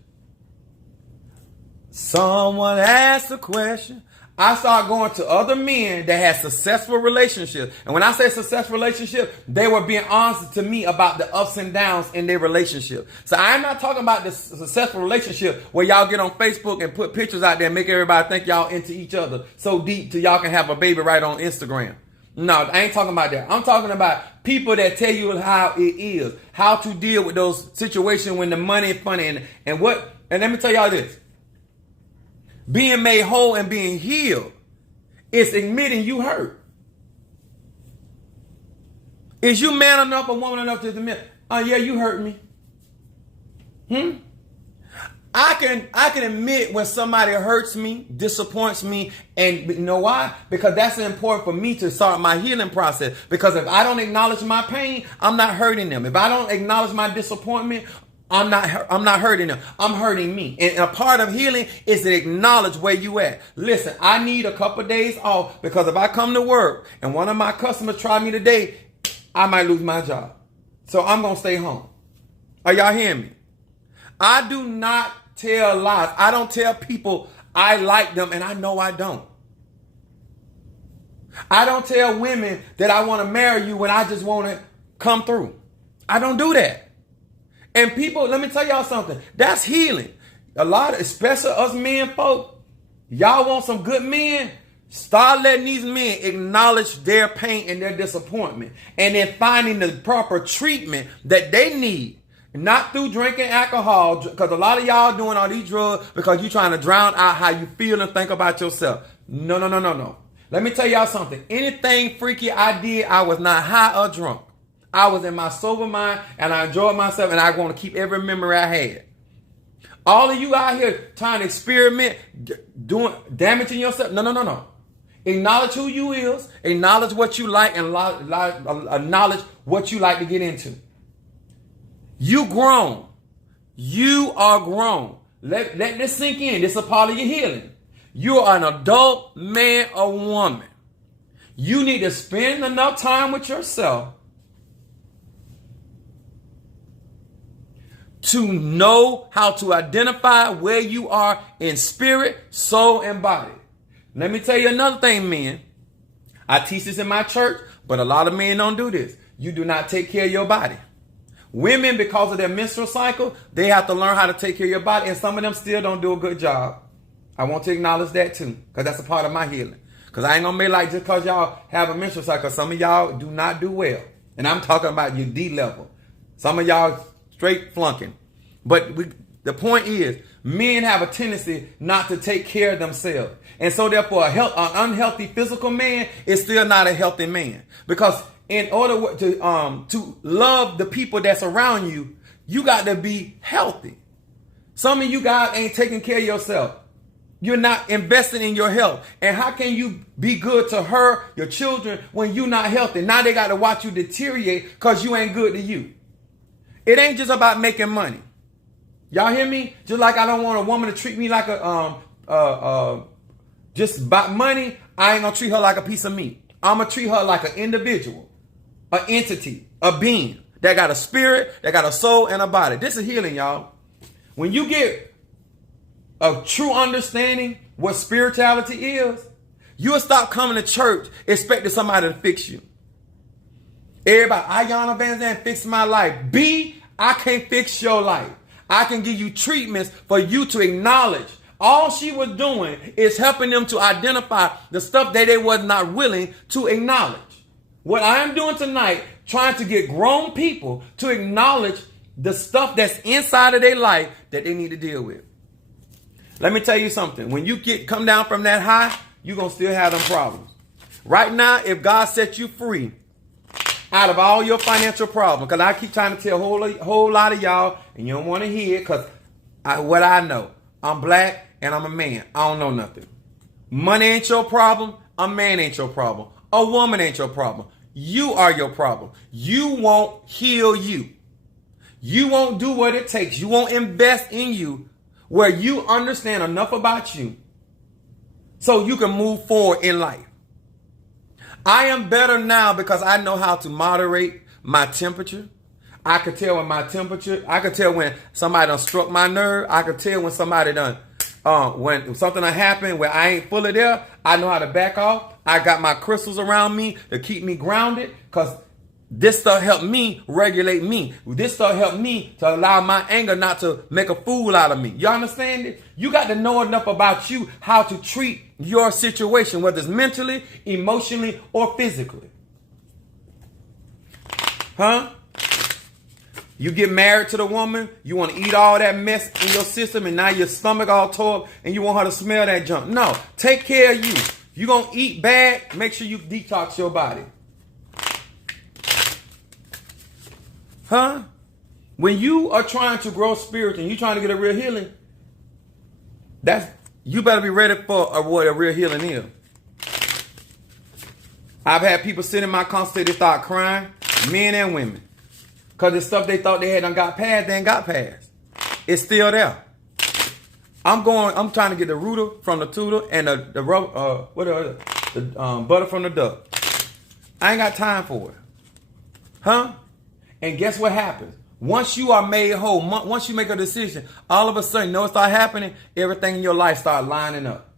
Someone asked a question. I started going to other men that had successful relationships. And when I say successful relationship, they were being honest to me about the ups and downs in their relationship. So I'm not talking about the successful relationship where y'all get on Facebook and put pictures out there and make everybody think y'all into each other so deep till y'all can have a baby right on Instagram. No, I ain't talking about that. I'm talking about people that tell you how it is, how to deal with those situations when the money is funny. And let me tell y'all this. Being made whole and being healed is admitting you hurt. Is you man enough or woman enough to admit, oh yeah, you hurt me? I can admit when somebody hurts me, disappoints me, and you know why? Because that's important for me to start my healing process. Because if I don't acknowledge my pain, I'm not hurting them. If I don't acknowledge my disappointment, I'm not hurting them. I'm hurting me. And a part of healing is to acknowledge where you at. Listen, I need a couple of days off because if I come to work and one of my customers try me today, I might lose my job. So I'm going to stay home. Are y'all hearing me? I do not tell lies. I don't tell people I like them and I know I don't. I don't tell women that I want to marry you when I just want to come through. I don't do that. And people, let me tell y'all something. That's healing. a lot of, especially us men folk, y'all want some good men? Start letting these men acknowledge their pain and their disappointment, and then finding the proper treatment that they need. Not through drinking alcohol, because a lot of y'all doing all these drugs because you're trying to drown out how you feel and think about yourself. No, no, no, no, no. Let me tell y'all something. Anything freaky I did, I was not high or drunk. I was in my sober mind, and I enjoyed myself, and I want to keep every memory I had. All of you out here trying to experiment, doing damaging yourself. No, no, no, no. Acknowledge who you is, acknowledge what you like, and acknowledge what you like to get into. You grown. You are grown. Let this sink in. This is a part of your healing. You are an adult man or woman. You need to spend enough time with yourself to know how to identify where you are in spirit, soul, and body. Let me tell you another thing, men. I teach this in my church, but a lot of men don't do this. You do not take care of your body. Women, because of their menstrual cycle, they have to learn how to take care of your body, and some of them still don't do a good job. I want to acknowledge that too, because that's a part of my healing. Because I ain't going to be like, just because y'all have a menstrual cycle, some of y'all do not do well. And I'm talking about your D level. Some of y'all straight flunking. But the point is, men have a tendency not to take care of themselves. And so therefore, an unhealthy physical man is still not a healthy man. Because in order to love the people that's around you, you got to be healthy. Some of you guys ain't taking care of yourself. You're not investing in your health. And how can you be good to her, your children, when you're not healthy? Now they got to watch you deteriorate because you ain't good to you. It ain't just about making money. Y'all hear me? Just like I don't want a woman to treat me like just about money, I ain't gonna treat her like a piece of meat. I'm gonna treat her like an individual, an entity, a being that got a spirit, that got a soul and a body. This is healing, y'all. When you get a true understanding what spirituality is, you'll stop coming to church expecting somebody to fix you. Everybody, Ayana Van Zandt fixed my life. B, I can't fix your life. I can give you treatments for you to acknowledge. All she was doing is helping them to identify the stuff that they was not willing to acknowledge. What I am doing tonight, trying to get grown people to acknowledge the stuff that's inside of their life that they need to deal with. Let me tell you something. When you come down from that high, you're going to still have them problems. Right now, if God sets you free out of all your financial problems, because I keep trying to tell a whole lot of y'all, and you don't want to hear it, because what I know, I'm black and I'm a man. I don't know nothing. Money ain't your problem. A man ain't your problem. A woman ain't your problem. You are your problem. You won't heal you. You won't do what it takes. You won't invest in you where you understand enough about you so you can move forward in life. I am better now because I know how to moderate my temperature. I could tell when my temperature, I could tell when somebody done struck my nerve. I could tell when somebody done, when something done happened where I ain't fully there. I know how to back off. I got my crystals around me to keep me grounded because this stuff helped me regulate me. This stuff helped me to allow my anger not to make a fool out of me. You understand it? You got to know enough about you how to treat your situation, whether it's mentally, emotionally, or physically. Huh? You get married to the woman, you want to eat all that mess in your system, and now your stomach all tore up, and you want her to smell that junk. No, take care of you. You going to eat bad, make sure you detox your body. Huh? When you are trying to grow spiritually and you're trying to get a real healing, you better be ready for what a real healing is. I've had people sit in my consult, they start crying, men and women. Because the stuff they thought they had done got past, they ain't got past. It's still there. I'm trying to get the rooter from the tutor and the butter from the duck. I ain't got time for it. Huh? And guess what happens? Once you are made whole, once you make a decision, all of a sudden, you know what start happening? Everything in your life start lining up.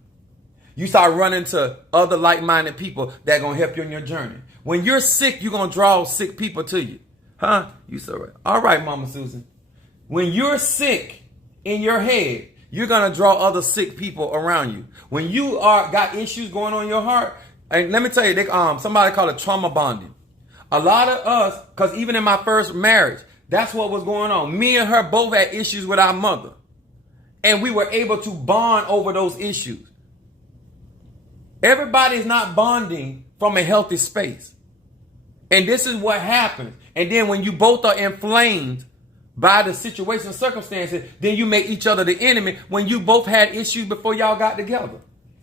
You start running to other like-minded people that are going to help you in your journey. When you're sick, you're going to draw sick people to you. Huh? You so right. All right, Mama Susan. When you're sick in your head, you're going to draw other sick people around you. When you got issues going on in your heart, and let me tell you, somebody call it trauma bonding. A lot of us, because even in my first marriage, that's what was going on. Me and her both had issues with our mother. And we were able to bond over those issues. Everybody's not bonding from a healthy space. And this is what happens. And then when you both are inflamed by the situation and circumstances, then you make each other the enemy when you both had issues before y'all got together.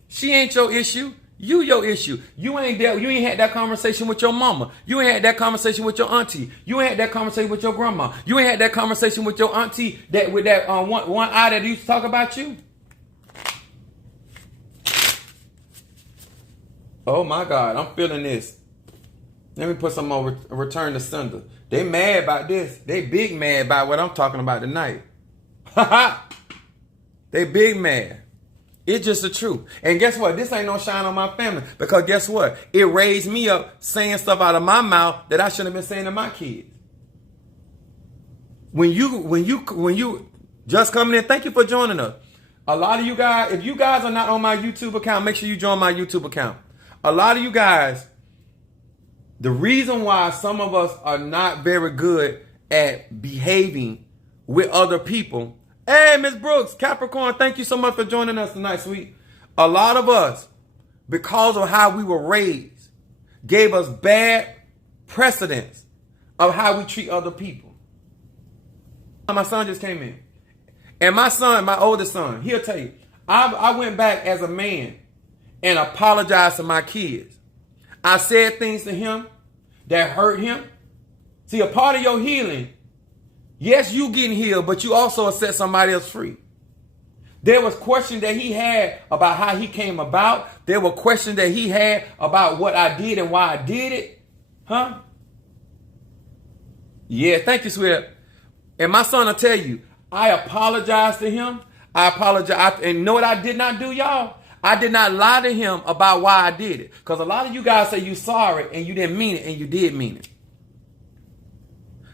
She ain't your issue. You your issue. You ain't had that conversation with your mama. You ain't had that conversation with your auntie. You ain't had that conversation with your grandma. You ain't had that conversation with your auntie with that one eye that used to talk about you. Oh my God, I'm feeling this. Let me put some on return to sender. They mad about this. They big mad about what I'm talking about tonight. They big mad. It's just the truth. And guess what? This ain't no shine on my family. Because guess what? It raised me up saying stuff out of my mouth that I shouldn't have been saying to my kids. When you just coming in, thank you for joining us. A lot of you guys, if you guys are not on my YouTube account, make sure you join my YouTube account. A lot of you guys, the reason why some of us are not very good at behaving with other people. Hey, Miss Brooks, Capricorn, thank you so much for joining us tonight, sweet. A lot of us, because of how we were raised, gave us bad precedents of how we treat other people. My son just came in. And my son, my oldest son, he'll tell you, I went back as a man and apologized to my kids. I said things to him that hurt him. See, a part of your healing, yes, you getting healed, but you also set somebody else free. There was questions that he had about how he came about. There were questions that he had about what I did and why I did it. Huh? Yeah, thank you, sweetheart. And my son will tell you, I apologized to him. I apologize. And you know what I did not do, y'all? I did not lie to him about why I did it. Because a lot of you guys say you sorry and you didn't mean it, and you did mean it.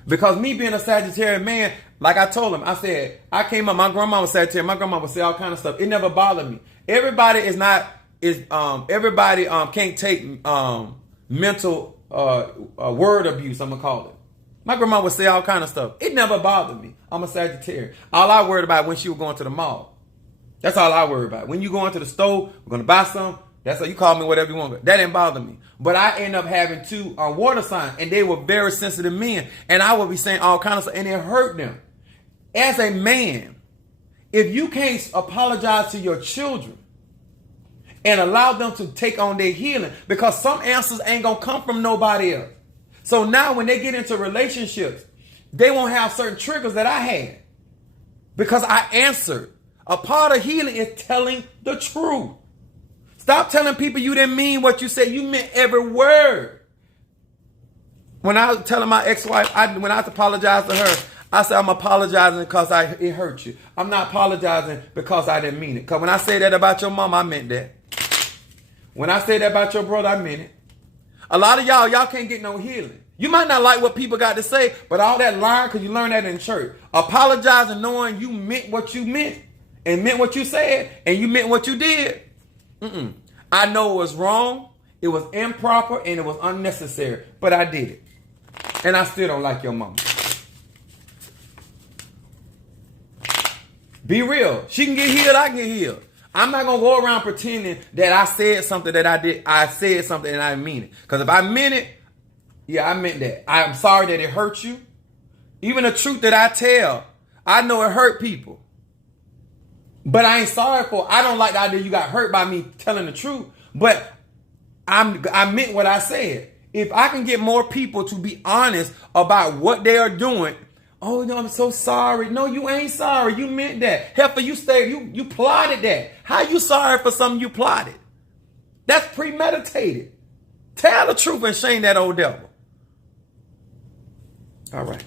Because me being a Sagittarius man, like I told him, I said, I came up, my grandma was Sagittarius, my grandma would say all kind of stuff. It never bothered me. Everybody can't take mental word abuse, I'm gonna call it. My grandma would say all kind of stuff. It never bothered me. I'm a Sagittarius. All I worried about when she was going to the mall. That's all I worry about. When you go into the store, we're going to buy some. That's how you call me whatever you want. That didn't bother me. But I end up having two water signs, and they were very sensitive men. And I would be saying all kinds of stuff, and it hurt them. As a man, if you can't apologize to your children and allow them to take on their healing, because some answers ain't going to come from nobody else. So now when they get into relationships, they won't have certain triggers that I had because I answered. A part of healing is telling the truth. Stop telling people you didn't mean what you said. You meant every word. When I was telling my ex-wife, when I apologized to her, I said, I'm apologizing because it hurt you. I'm not apologizing because I didn't mean it. Because when I say that about your mom, I meant that. When I say that about your brother, I meant it. A lot of y'all can't get no healing. You might not like what people got to say, but all that lying, because you learned that in church. Apologizing knowing you meant what you meant. And meant what you said, and you meant what you did. I know it was wrong, it was improper, and it was unnecessary, but I did it. And I still don't like your mama. Be real. She can get healed, I can get healed. I'm not going to go around pretending that I said something that I did. I said something and I didn't mean it. Because if I meant it, yeah, I meant that. I'm sorry that it hurt you. Even the truth that I tell, I know it hurt people. But I ain't sorry for it. I don't like the idea you got hurt by me telling the truth. But I meant what I said. If I can get more people to be honest about what they are doing, oh no, I'm so sorry. No, you ain't sorry. You meant that. Heifer, you plotted that. How you sorry for something you plotted? That's premeditated. Tell the truth and shame that old devil. All right.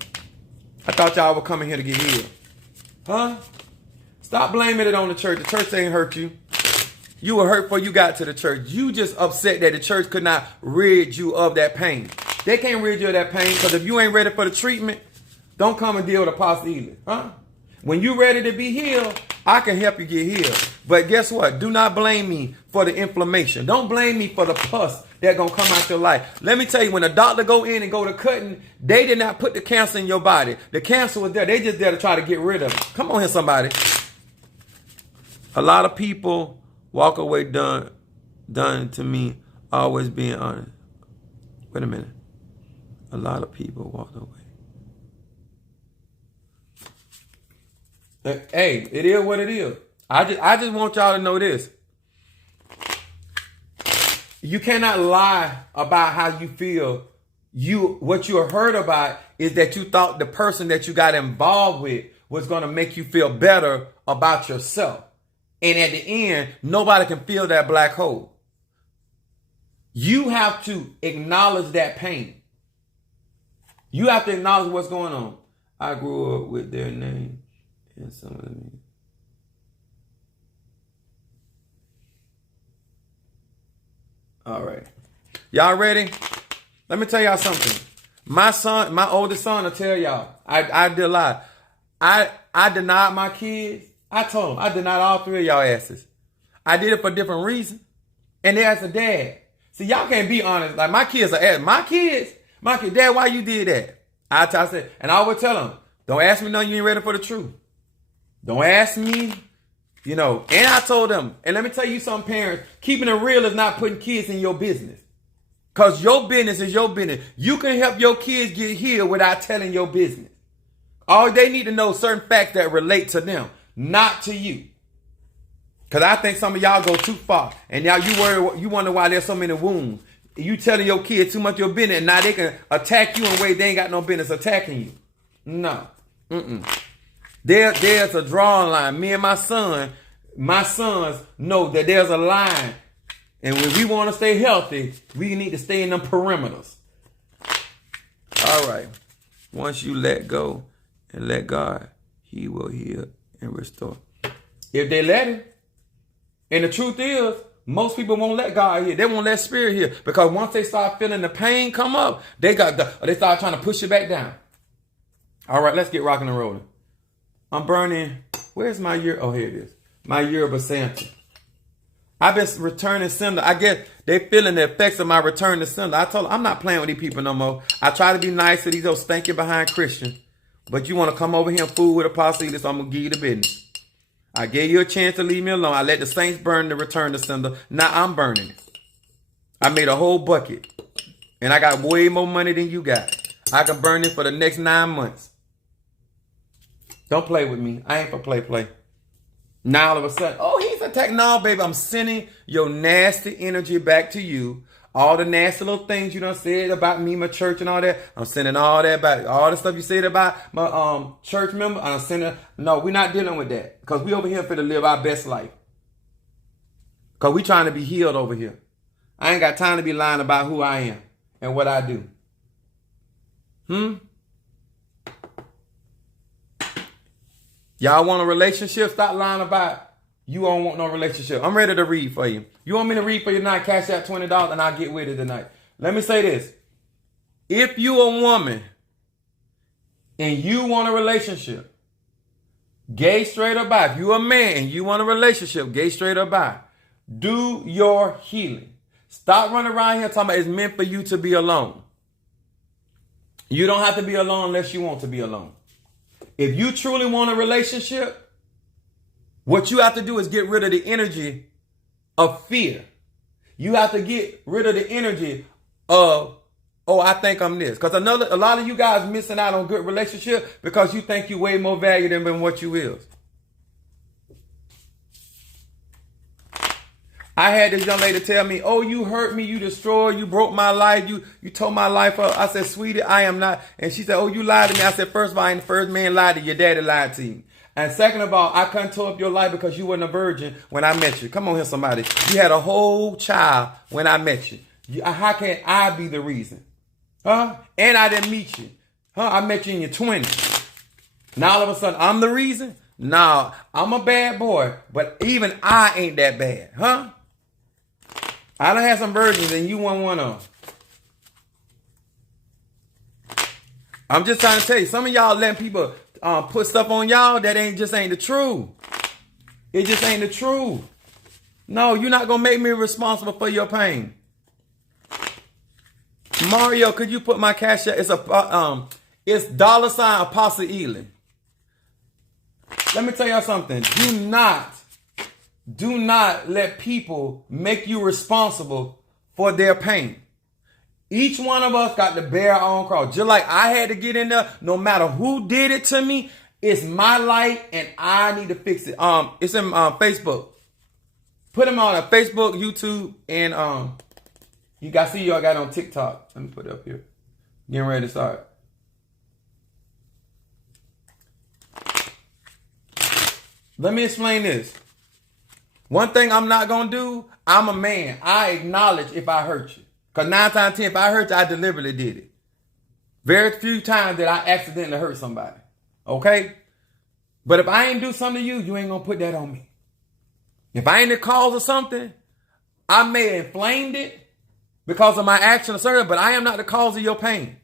I thought y'all were coming here to get healed. Huh? Stop blaming it on the church. The church ain't hurt you. You were hurt before you got to the church. You just upset that the church could not rid you of that pain. They can't rid you of that pain because if you ain't ready for the treatment, don't come and deal with Apostle Ely. Huh? When you ready to be healed, I can help you get healed. But guess what? Do not blame me for the inflammation. Don't blame me for the pus that's going to come out your life. Let me tell you, when a doctor go in and go to cutting, they did not put the cancer in your body. The cancer was there. They just there to try to get rid of it. Come on here, somebody. A lot of people walk away done to me, always being honest. Wait a minute. A lot of people walked away. Hey, it is what it is. I just want y'all to know this. You cannot lie about how you feel. What you heard about is that you thought the person that you got involved with was going to make you feel better about yourself. And at the end, nobody can fill that black hole. You have to acknowledge that pain. You have to acknowledge what's going on. I grew up with their name and some of them. All right. Y'all ready? Let me tell y'all something. My oldest son will tell y'all. I did a lie. I denied my kids. I told them I denied all three of y'all asses. I did it for different reasons. And they asked the dad. See, y'all can't be honest. Like my kids are asking. My kids, Dad, why you did that? I said, and I would tell them, don't ask me nothing you ain't ready for the truth. Don't ask me. You know, and I told them, and let me tell you some parents, keeping it real is not putting kids in your business. Because your business is your business. You can help your kids get healed without telling your business. All they need to know certain facts that relate to them, not to you. Because I think some of y'all go too far. And now you wonder why there's so many wounds. You telling your kids too much of your business, and now they can attack you in ways they ain't got no business attacking you. No. There's a drawing line. Me and my sons know that there's a line. And when we want to stay healthy, we need to stay in them perimeters. All right. Once you let go and let God, He will heal and restore. If they let Him. And the truth is, most people won't let God heal. They won't let Spirit heal. Because once they start feeling the pain come up, they start trying to push it back down. All right, let's get rocking and rolling. I'm burning. Where's my year? Oh, here it is. My Yerba Santa. I've been returning sender. I guess they feeling the effects of my return to sender. I told them, I'm not playing with these people no more. I try to be nice to these old stinking behind Christians. But you want to come over here and fool with Apostle Edith, so I'm going to give you the business. I gave you a chance to leave me alone. I let the saints burn the return to sender. Now I'm burning it. I made a whole bucket. And I got way more money than you got. I can burn it for the next 9 months. Don't play with me. I ain't for play. Now all of a sudden, oh, he's attacked. No, baby, I'm sending your nasty energy back to you. All the nasty little things you done said about me, my church and all that. I'm sending all that back. All the stuff you said about my church member, I'm sending. No, we're not dealing with that. Because we over here for to live our best life. Because we trying to be healed over here. I ain't got time to be lying about who I am and what I do. Y'all want a relationship? Stop lying about you don't want no relationship. I'm ready to read for you. You want me to read for you tonight? Cash out $20 and I'll get with it tonight. Let me say this. If you a woman and you want a relationship, gay, straight, or bi. If you a man and you want a relationship, gay, straight, or bi, do your healing. Stop running around here talking about it's meant for you to be alone. You don't have to be alone unless you want to be alone. If you truly want a relationship, what you have to do is get rid of the energy of fear. You have to get rid of the energy of, oh, I think I'm this. Because a lot of you guys missing out on good relationship because you think you way more valuable than what you is. I had this young lady tell me, oh, you hurt me, you destroyed, you broke my life, you tore my life up. I said, sweetie, I am not. And she said, oh, you lied to me. I said, first of all, I ain't the first man lied to you. Your daddy lied to you. And second of all, I couldn't tear up your life because you weren't a virgin when I met you. Come on here, somebody. You had a whole child when I met you. How can I be the reason? Huh? And I didn't meet you. Huh? I met you in your 20s. Now all of a sudden, I'm the reason? No, I'm a bad boy, but even I ain't that bad. Huh? I done had some virgins and you want one of them. I'm just trying to tell you, some of y'all letting people put stuff on y'all that ain't the truth. It just ain't the truth. No, you're not going to make me responsible for your pain. Mario, could you put my cash out? It's $ Apostle Ely. Let me tell y'all something. Do not let people make you responsible for their pain. Each one of us got to bear our own cross. Just like I had to get in there, no matter who did it to me, it's my light and I need to fix it. It's in Facebook. Put them on Facebook, YouTube, and you got y'all got it on TikTok. Let me put it up here. Getting ready to start. Let me explain this. One thing I'm not going to do, I'm a man. I acknowledge if I hurt you. Because 9 times 10, if I hurt you, I deliberately did it. Very few times that I accidentally hurt somebody. Okay? But if I ain't do something to you, you ain't going to put that on me. If I ain't the cause of something, I may have inflamed it because of my action or something, but I am not the cause of your pain.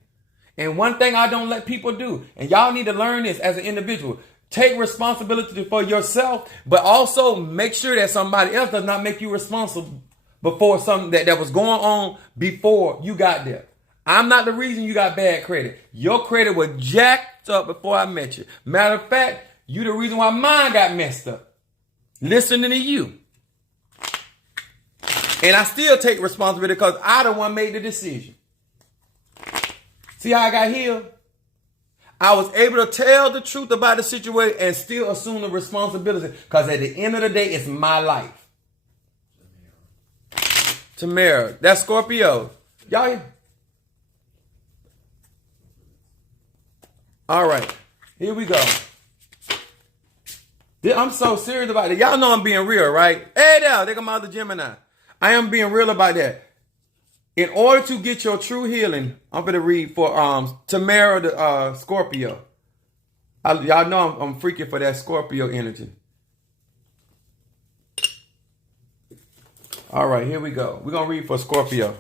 And one thing I don't let people do, and y'all need to learn this as an individual, take responsibility for yourself, but also make sure that somebody else does not make you responsible before something that was going on before you got there. I'm not the reason you got bad credit. Your credit was jacked up before I met you. Matter of fact, you the reason why mine got messed up. Listening to you. And I still take responsibility because I the one made the decision. See how I got healed? I was able to tell the truth about the situation and still assume the responsibility because at the end of the day, it's my life. Tamara, that's Scorpio. Y'all. All right, here we go. I'm so serious about it. Y'all know I'm being real, right? Hey there, they come out the Gemini. I am being real about that. In order to get your true healing, I'm going to read for Tamara, the Scorpio. Y'all know I'm freaking for that Scorpio energy. All right, here we go. We're going to read for Scorpio.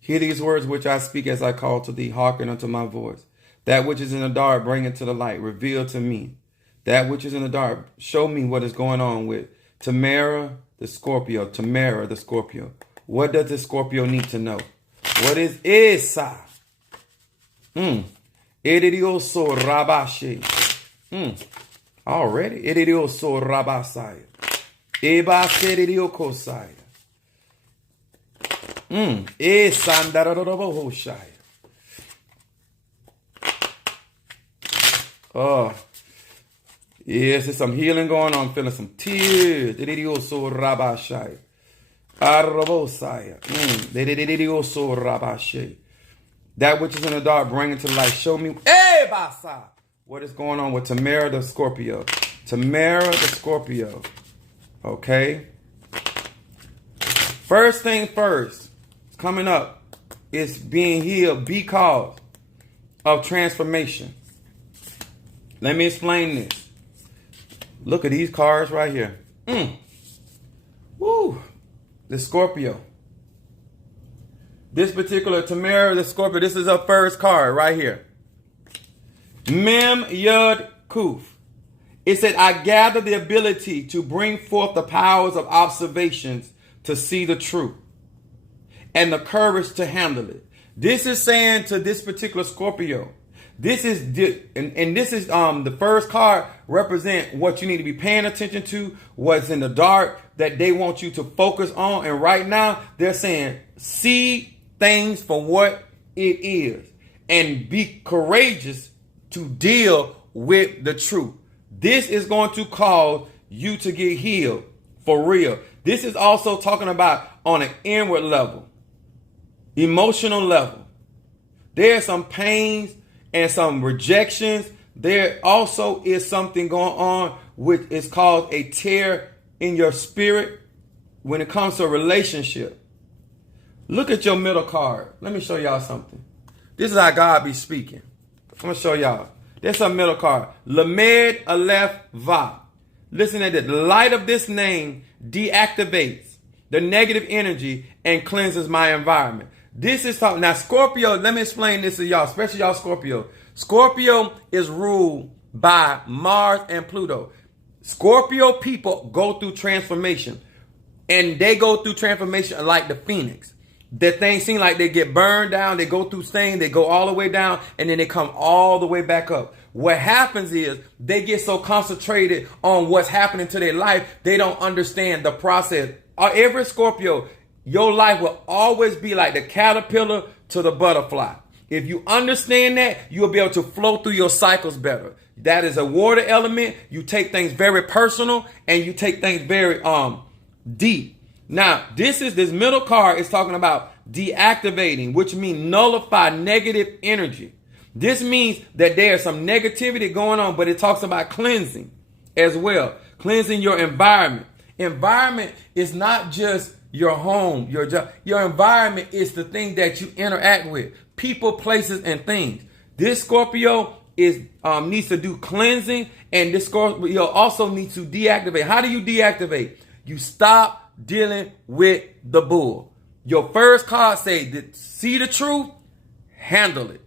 Hear these words which I speak as I call to thee, hearken unto my voice. That which is in the dark, bring it to the light, reveal to me. That which is in the dark, show me what is going on with Tamara, the Scorpio. Tamara, the Scorpio. What does the Scorpio need to know? What is Esa? Edidioso Rabashe. Already. Edidioso Rabasaya. Eba Sedidiokosaya. Esandarabohoshaya. Oh. Yes, there's some healing going on. I'm feeling some tears. Edidioso Rabashaya. Arabosaya. Edidioso Rabashe. That which is in the dark, bring it to light. Show me what is going on with Tamara the Scorpio. Tamara the Scorpio. Okay. First thing first, coming up, is being healed because of transformation. Let me explain this. Look at these cards right here. Woo. The Scorpio. This particular Tamara, the Scorpio, this is her first card right here. Mem Yud Kuf. It said, I gather the ability to bring forth the powers of observations to see the truth and the courage to handle it. This is saying to this particular Scorpio, this is the first card represent what you need to be paying attention to, what's in the dark that they want you to focus on. And right now they're saying, see things for what it is and be courageous to deal with the truth. This is going to cause you to get healed for real. This is also talking about on an inward level, emotional level. There are some pains and some rejections. There also is something going on which is called a tear in your spirit when it comes to a relationship. Look at your middle card. Let me show y'all something. This is how God be speaking. I'm going to show y'all. There's a middle card. Lamed Aleph Va. Listen at it. The light of this name deactivates the negative energy and cleanses my environment. This is talking. Now, Scorpio, let me explain this to y'all, especially y'all Scorpio. Scorpio is ruled by Mars and Pluto. Scorpio people go through transformation. And they go through transformation like the phoenix. The things seem like they get burned down. They go through things. They go all the way down. And then they come all the way back up. What happens is they get so concentrated on what's happening to their life, they don't understand the process. Every Scorpio, your life will always be like the caterpillar to the butterfly. If you understand that, you'll be able to flow through your cycles better. That is a water element. You take things very personal and you take things very deep. Now, this middle card is talking about deactivating, which means nullify negative energy. This means that there's some negativity going on, but it talks about cleansing as well. Cleansing your environment. Environment is not just your home, your job. Your environment is the thing that you interact with. People, places, and things. This Scorpio needs to do cleansing, and this Scorpio also needs to deactivate. How do you deactivate? You stop dealing with the bull. Your first card say, see the truth, handle it.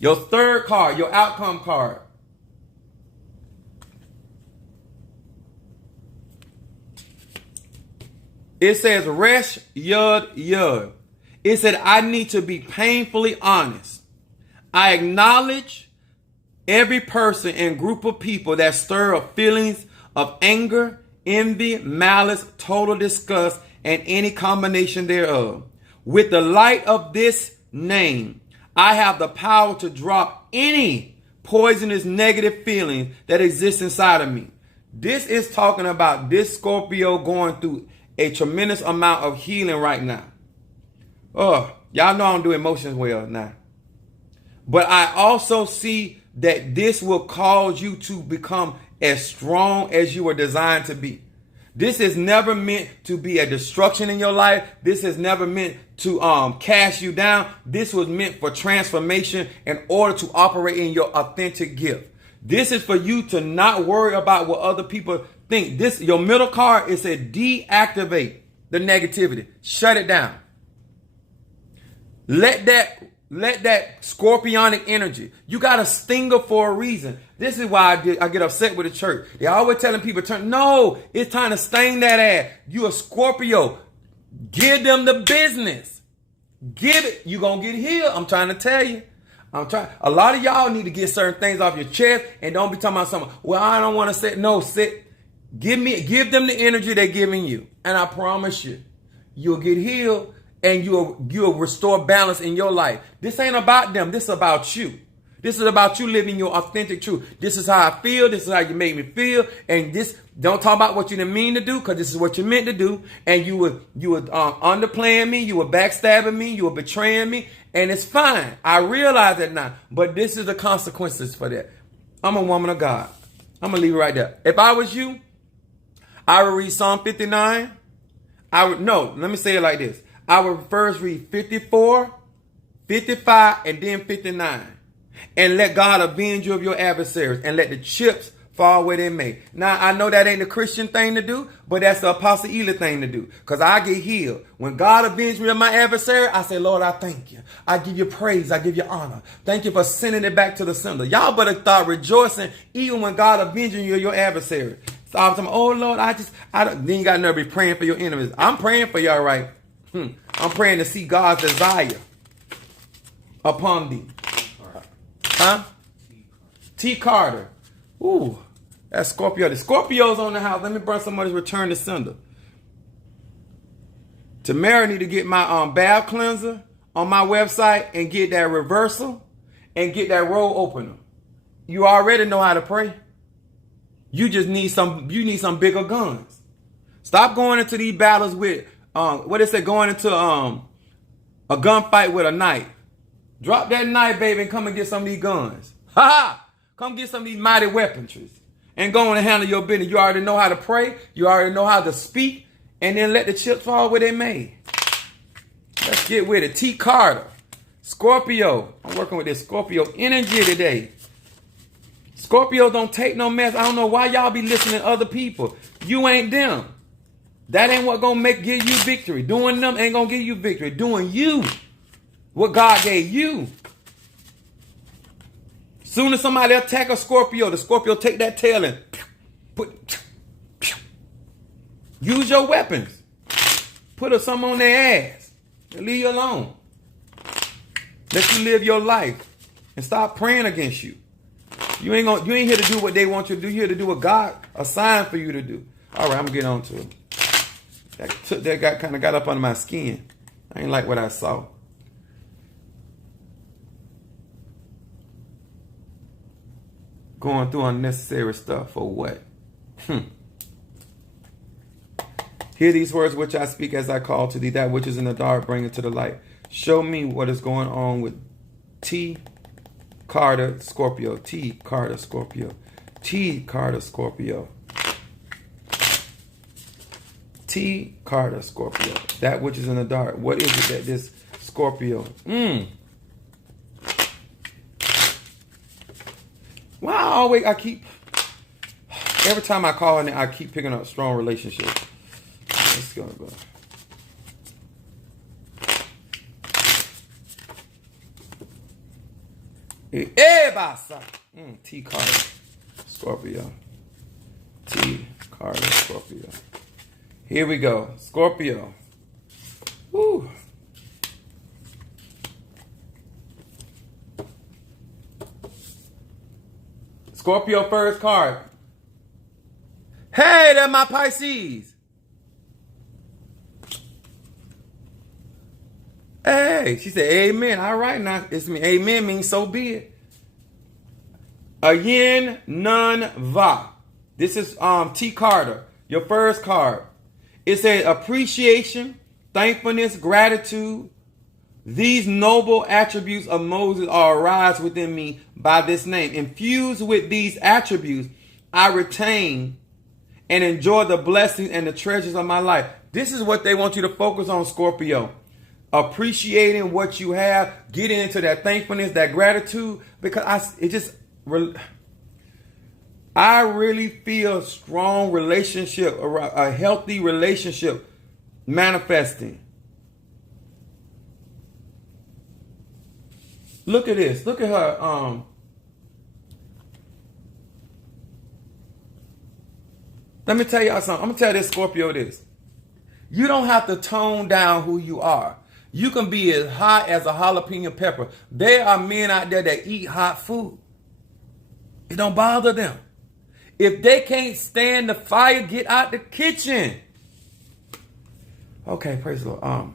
Your third card, your outcome card. It says, Resh Yud Yud. It said, I need to be painfully honest. I acknowledge every person and group of people that stir up feelings of anger, envy, malice, total disgust, and any combination thereof. With the light of this name, I have the power to drop any poisonous negative feelings that exist inside of me. This is talking about this Scorpio going through a tremendous amount of healing right now. Oh, y'all know I don't do emotions well now. But I also see that this will cause you to become as strong as you were designed to be. This is never meant to be a destruction in your life. This is never meant to cast you down. This was meant for transformation in order to operate in your authentic gift. This is for you to not worry about what other people think. Your middle card is a deactivate the negativity. Shut it down. Let that scorpionic energy. You got a stinger for a reason. This is why I get upset with the church. They always telling people, no, it's time to sting that ass. You a Scorpio. Give them the business. Give it. You going to get healed. I'm trying to tell you. A lot of y'all need to get certain things off your chest and don't be talking about something. Well, I don't want to sit. No, sit. Give them the energy they're giving you. And I promise you, you'll get healed. And you'll restore balance in your life. This ain't about them. This is about you. This is about you living your authentic truth. This is how I feel. This is how you made me feel. And this, don't talk about what you didn't mean to do, because this is what you meant to do. And you were underplaying me. You were backstabbing me. You were betraying me. And it's fine. I realize that now. But this is the consequences for that. I'm a woman of God. I'm going to leave it right there. If I was you, I would read Psalm 59. Let me say it like this. I would first read 54, 55, and then 59. And let God avenge you of your adversaries and let the chips fall where they may. Now, I know that ain't the Christian thing to do, but that's the Apostle Ely thing to do. Because I get healed. When God avenged me of my adversary, I say, Lord, I thank you. I give you praise. I give you honor. Thank you for sending it back to the sender. Y'all better start rejoicing even when God avenging you of your adversary. So I'm saying, oh, Lord, then you got to never be praying for your enemies. I'm praying for y'all, right? I'm praying to see God's desire upon thee. Huh? T. Carter. Ooh, that's Scorpio. The Scorpio's on the house. Let me burn somebody's return to sender. Tamara need to get my bath cleanser on my website and get that reversal and get that roll opener. You already know how to pray. You just need some bigger guns. Stop going into these battles with going into a gunfight with a knife. Drop that knife, baby, and come and get some of these guns. Ha ha! Come get some of these mighty weaponries and go on and handle your business. You already know how to pray. You already know how to speak. And then let the chips fall where they may. Let's get with it. T. Carter. Scorpio. I'm working with this Scorpio energy today. Scorpio don't take no mess. I don't know why y'all be listening to other people. You ain't them. That ain't what gonna give you victory. Doing them ain't gonna give you victory. Doing you, what God gave you. Soon as somebody attack a Scorpio, the Scorpio take that tail and use your weapons. Put something on their ass and leave you alone. Let you live your life and stop praying against you. You ain't here to do what they want you to do. You're here to do what God assigned for you to do. All right, I'm getting on to it. That kind of got up under my skin. I ain't like what I saw. Going through unnecessary stuff for what? Hear these words which I speak as I call to thee, that which is in the dark, bring it to the light. Show me what is going on with T. Carter Scorpio. T. Carter Scorpio. T. Carter Scorpio. T. Carter Scorpio. That which is in the dark. What is it that this Scorpio? Wow, every time I call in, I keep picking up strong relationships. Let's go. T. Carter Scorpio. T. Carter Scorpio. Here we go. Scorpio. Woo. Scorpio first card. Hey, they're my Pisces. Hey, she said, amen. All right, now it's me. Amen means so be it. A yin, nun, va. This is T. Carter, your first card. It says appreciation, thankfulness, gratitude. These noble attributes of Moses are arise within me by this name. Infused with these attributes, I retain and enjoy the blessings and the treasures of my life. This is what they want you to focus on, Scorpio. Appreciating what you have, getting into that thankfulness, that gratitude, because I really feel a strong relationship, a healthy relationship manifesting. Look at this. Look at her. Let me tell y'all something. I'm going to tell this Scorpio this. You don't have to tone down who you are. You can be as hot as a jalapeno pepper. There are men out there that eat hot food. It don't bother them. If they can't stand the fire, get out the kitchen. Okay, praise the Lord.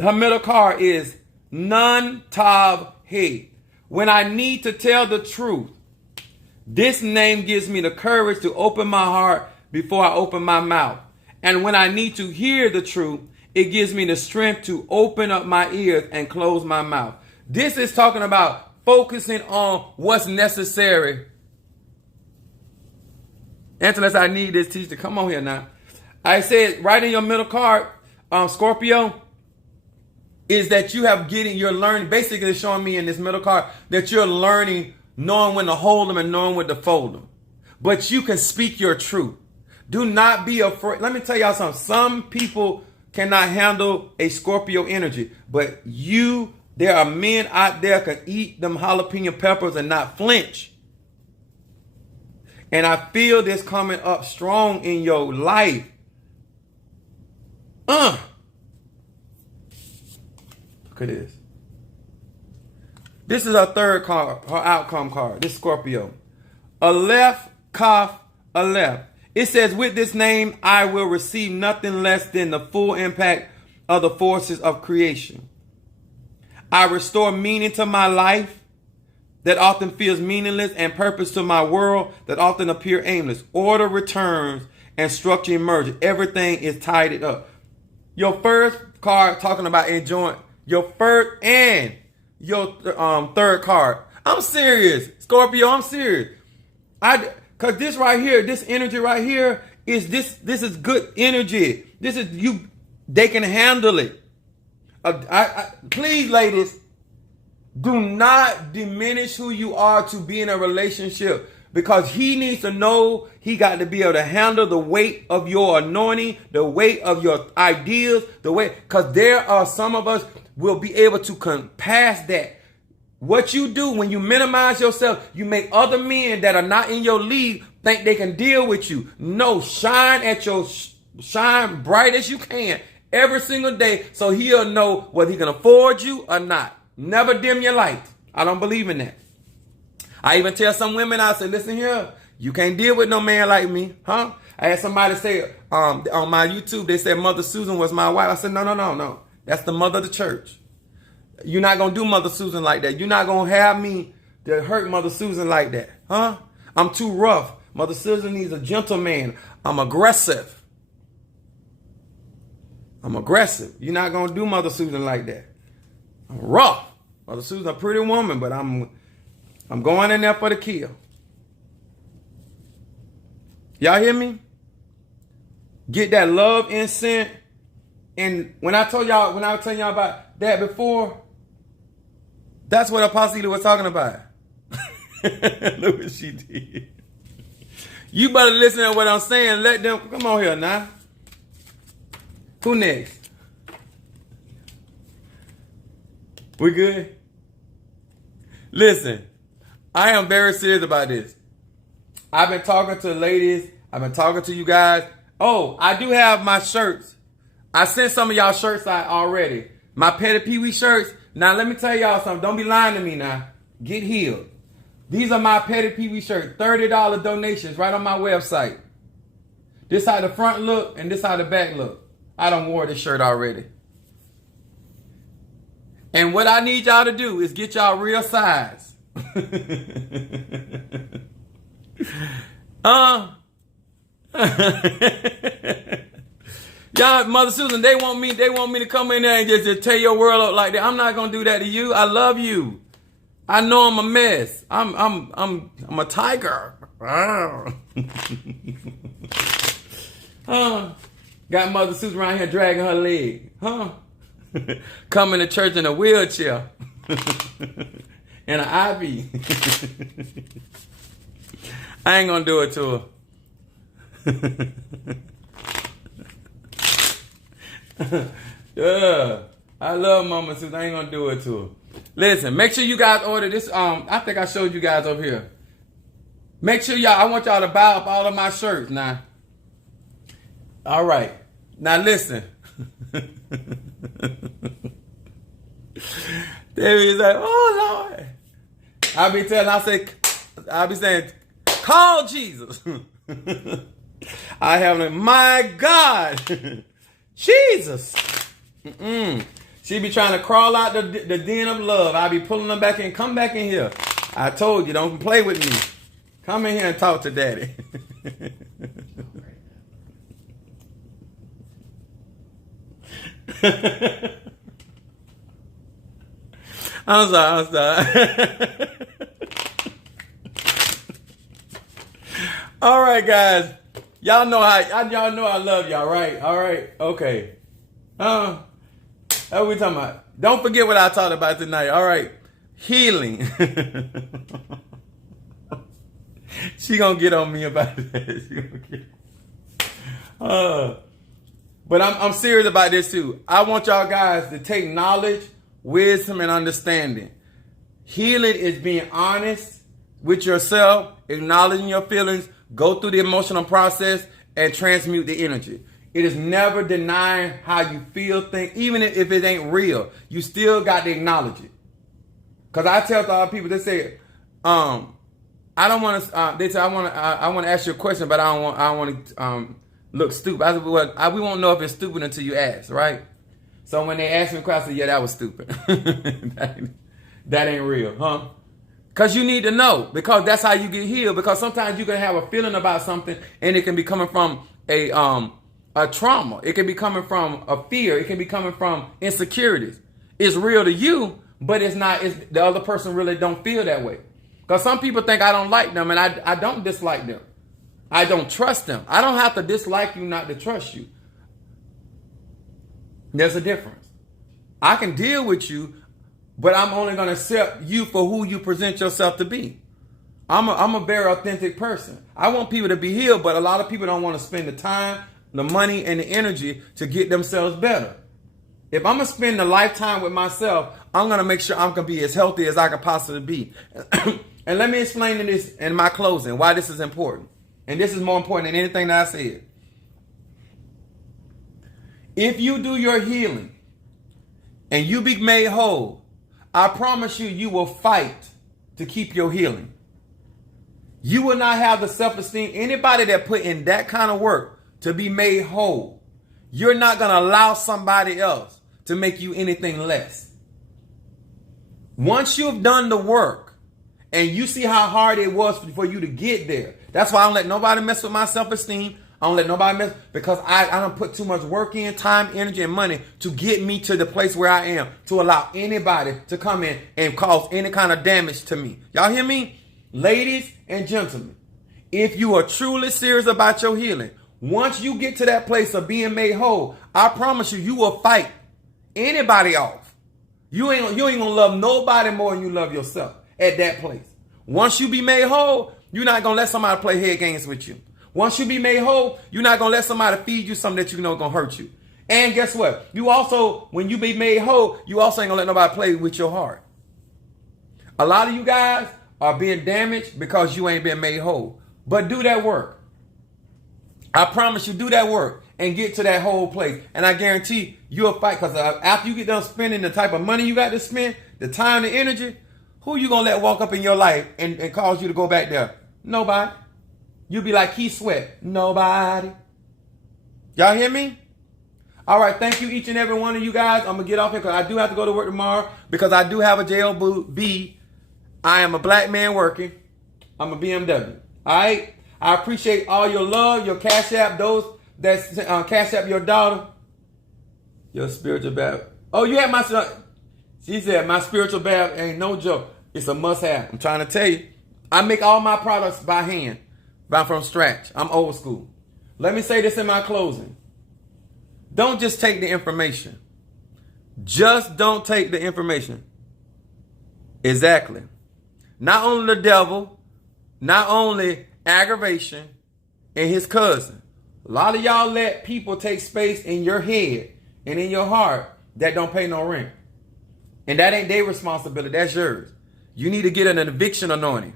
Her middle card is Nun Tav He. When I need to tell the truth, this name gives me the courage to open my heart before I open my mouth. And when I need to hear the truth, it gives me the strength to open up my ears and close my mouth. This is talking about focusing on what's necessary. Unless I need this teacher, come on here now. I said right in your middle card, Scorpio, is that you're learning, basically showing me in this middle card that you're learning, knowing when to hold them and knowing when to fold them. But you can speak your truth. Do not be afraid. Let me tell y'all something. Some people cannot handle a Scorpio energy, but there are men out there can eat them jalapeno peppers and not flinch. And I feel this coming up strong in your life. Look at this. This is our third card, her outcome card. This Scorpio. Aleph, Kaf, Aleph. It says, with this name, I will receive nothing less than the full impact of the forces of creation. I restore meaning to my life that often feels meaningless and purpose to my world that often appear aimless. Order returns and structure emerges. Everything is tidied up. Your first card talking about enjoying your first and your third card. I'm serious, Scorpio. I'm serious. Cause this right here, this energy right here is this is good energy. This is you. They can handle it. Please, ladies, do not diminish who you are to be in a relationship. Because he needs to know he got to be able to handle the weight of your anointing, the weight of your ideas, the weight. Because there are some of us will be able to pass that. What you do when you minimize yourself, you make other men that are not in your league think they can deal with you. No, shine bright as you can every single day so he'll know whether he can afford you or not. Never dim your light. I don't believe in that. I even tell some women, I say, listen here, you can't deal with no man like me, huh? I had somebody say on my YouTube, they said Mother Susan was my wife. I said, no. That's the mother of the church. You're not going to do Mother Susan like that. You're not going to have me to hurt Mother Susan like that, huh? I'm too rough. Mother Susan needs a gentleman. I'm aggressive. You're not going to do Mother Susan like that. I'm rough. Mother Susan's a pretty woman, but I'm going in there for the kill. Y'all hear me? Get that love incense. And when I was telling y'all about that before, that's what Apostle Ely was talking about. Look what she did. You better listen to what I'm saying. Let them come on here now. Who next? We good? Listen. I am very serious about this. I've been talking to ladies. I've been talking to you guys. Oh, I do have my shirts. I sent some of y'all shirts out already. My Petty Pee Wee shirts. Now, let me tell y'all something. Don't be lying to me now. Get healed. These are my Petty Pee Wee shirts. $30 donations right on my website. This how the front look and this how the back look. I done wore this shirt already. And what I need y'all to do is get y'all real size. Y'all, Mother Susan, they want me to come in there and just tear your world up like that. I'm not gonna do that to you. I love you. I know I'm a mess. I'm a tiger. Got Mother Susan around here dragging her leg. Coming to church in a wheelchair. And an IV. I ain't gonna do it to her. I love Mama Susan. I ain't gonna do it to her. Listen, make sure you guys order this. I think I showed you guys over here. Make sure I want y'all to buy up all of my shirts now. All right. Now listen. David's like, oh Lord. I'll be saying, call Jesus. I have my God. Jesus. She be trying to crawl out the den of love. I be pulling them back in. Come back in here. I told you, don't play with me. Come in here and talk to Daddy. I'm sorry. All right, guys. Y'all know I love y'all, right? All right. Okay. What are we talking about? Don't forget what I talked about tonight. All right. Healing. She gonna get on me about that. But I'm serious about this too. I want y'all guys to take knowledge, wisdom, and understanding. Healing is being honest with yourself, acknowledging your feelings, go through the emotional process, and transmute the energy. It is never denying how you feel things, even if it ain't real. You still got to acknowledge it. Because I tell a lot of people, they say, I don't want to. They say I want to ask you a question, but I don't want to look stupid. I said, well, we won't know if it's stupid until you ask, right? So when they ask me a question, I say, yeah, that was stupid. that ain't real, huh? Because you need to know, because that's how you get healed. Because sometimes you can have a feeling about something, and it can be coming from a trauma. It can be coming from a fear. It can be coming from insecurities. It's real to you, but it's not. The other person really don't feel that way. Because some people think I don't like them, and I don't dislike them. I don't trust them. I don't have to dislike you not to trust you. There's a difference. I can deal with you, but I'm only going to accept you for who you present yourself to be. I'm a very authentic person. I want people to be healed, but a lot of people don't want to spend the time, the money, and the energy to get themselves better. If I'm going to spend a lifetime with myself, I'm going to make sure I'm going to be as healthy as I can possibly be. And let me explain this in my closing, why this is important. And this is more important than anything that I said. If you do your healing and you be made whole, I promise you, you will fight to keep your healing. You will not have the self-esteem. Anybody that put in that kind of work to be made whole, you're not going to allow somebody else to make you anything less. Once you've done the work and you see how hard it was for you to get there, that's why I don't let nobody mess with my self-esteem. I don't let nobody mess, because I don't put too much work in, time, energy, and money to get me to the place where I am, to allow anybody to come in and cause any kind of damage to me. Y'all hear me? Ladies and gentlemen, if you are truly serious about your healing, once you get to that place of being made whole, I promise you, you will fight anybody off. You ain't gonna love nobody more than you love yourself at that place. Once you be made whole, you're not gonna let somebody play head games with you. Once you be made whole, you're not going to let somebody feed you something that you know is going to hurt you. And guess what? You also, when you be made whole, you also ain't going to let nobody play with your heart. A lot of you guys are being damaged because you ain't been made whole. But do that work. I promise you, do that work and get to that whole place. And I guarantee you'll fight, because after you get done spending the type of money you got to spend, the time, the energy, who you going to let walk up in your life and cause you to go back there? Nobody. You'll be like Keith Sweat. Nobody. Y'all hear me? All right. Thank you, each and every one of you guys. I'm going to get off here because I do have to go to work tomorrow, because I do have a JLB. I am a black man working. I'm a BMW. All right. I appreciate all your love, your Cash App, those that Cash App your daughter. Your spiritual bath. Oh, you had my son. She said my spiritual bath ain't no joke. It's a must have. I'm trying to tell you. I make all my products by hand. From scratch. I'm old school. Let me say this in my closing. Don't just take the information. Just don't take the information. Exactly. Not only the devil, not only aggravation, and his cousin. A lot of y'all let people take space in your head and in your heart that don't pay no rent. And that ain't their responsibility. That's yours. You need to get an eviction anointing.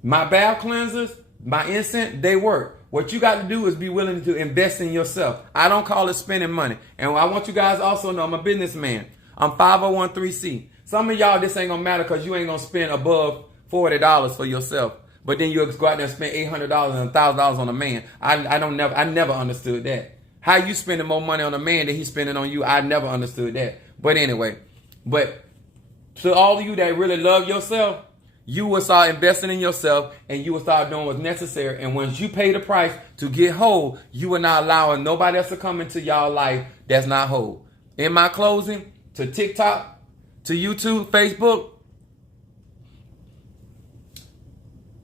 My bath cleansers, my incense, they work. What you got to do is be willing to invest in yourself. I don't call it spending money. And I want you guys also to know I'm a businessman. I'm 501(c)(3). Some of y'all, this ain't going to matter because you ain't going to spend above $40 for yourself. But then you'll go out there and spend $800 and $1,000 on a man. I never understood that. How you spending more money on a man than he's spending on you, I never understood that. But anyway, but to all of you that really love yourself, you will start investing in yourself and you will start doing what's necessary. And once you pay the price to get whole, you will not allow nobody else to come into y'all life that's not whole. In my closing, to TikTok, to YouTube, Facebook,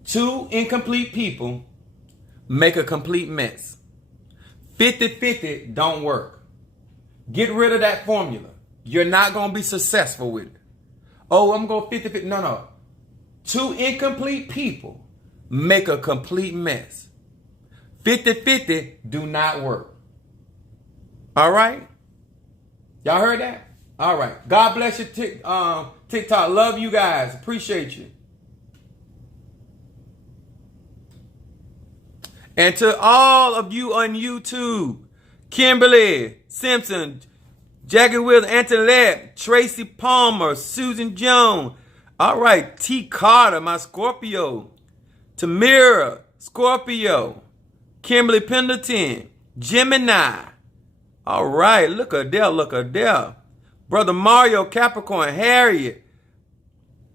two incomplete people make a complete mess. 50-50 don't work. Get rid of that formula. You're not going to be successful with it. Oh, I'm going 50-50. No. Two incomplete people make a complete mess. 50-50 do not work. All right? Y'all heard that? All right. God bless you, TikTok. Love you guys. Appreciate you. And to all of you on YouTube, Kimberly Simpson, Jackie Wills, Antoinette, Tracy Palmer, Susan Jones. All right, T. Carter, my Scorpio. Tamira, Scorpio. Kimberly Pendleton, Gemini. All right, look at there. Brother Mario, Capricorn, Harriet.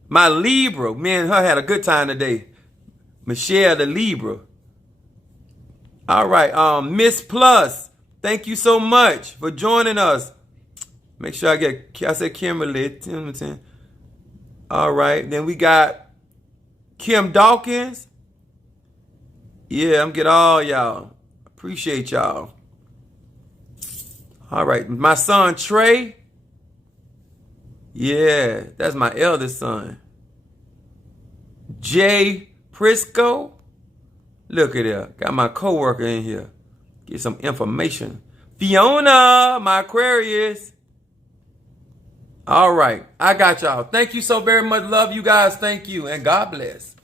My Libra. Me and her had a good time today. Michelle, the Libra. All right, Miss Plus, thank you so much for joining us. Make sure I said Kimberly. All right, then we got Kim Dawkins. Yeah, I'm getting all y'all. Appreciate y'all. All right, my son Trey. Yeah, that's my eldest son. Jay Prisco. Look at that. Got my coworker in here. Get some information. Fiona, my Aquarius. All right. I got y'all. Thank you so very much. Love you guys. Thank you. And God bless.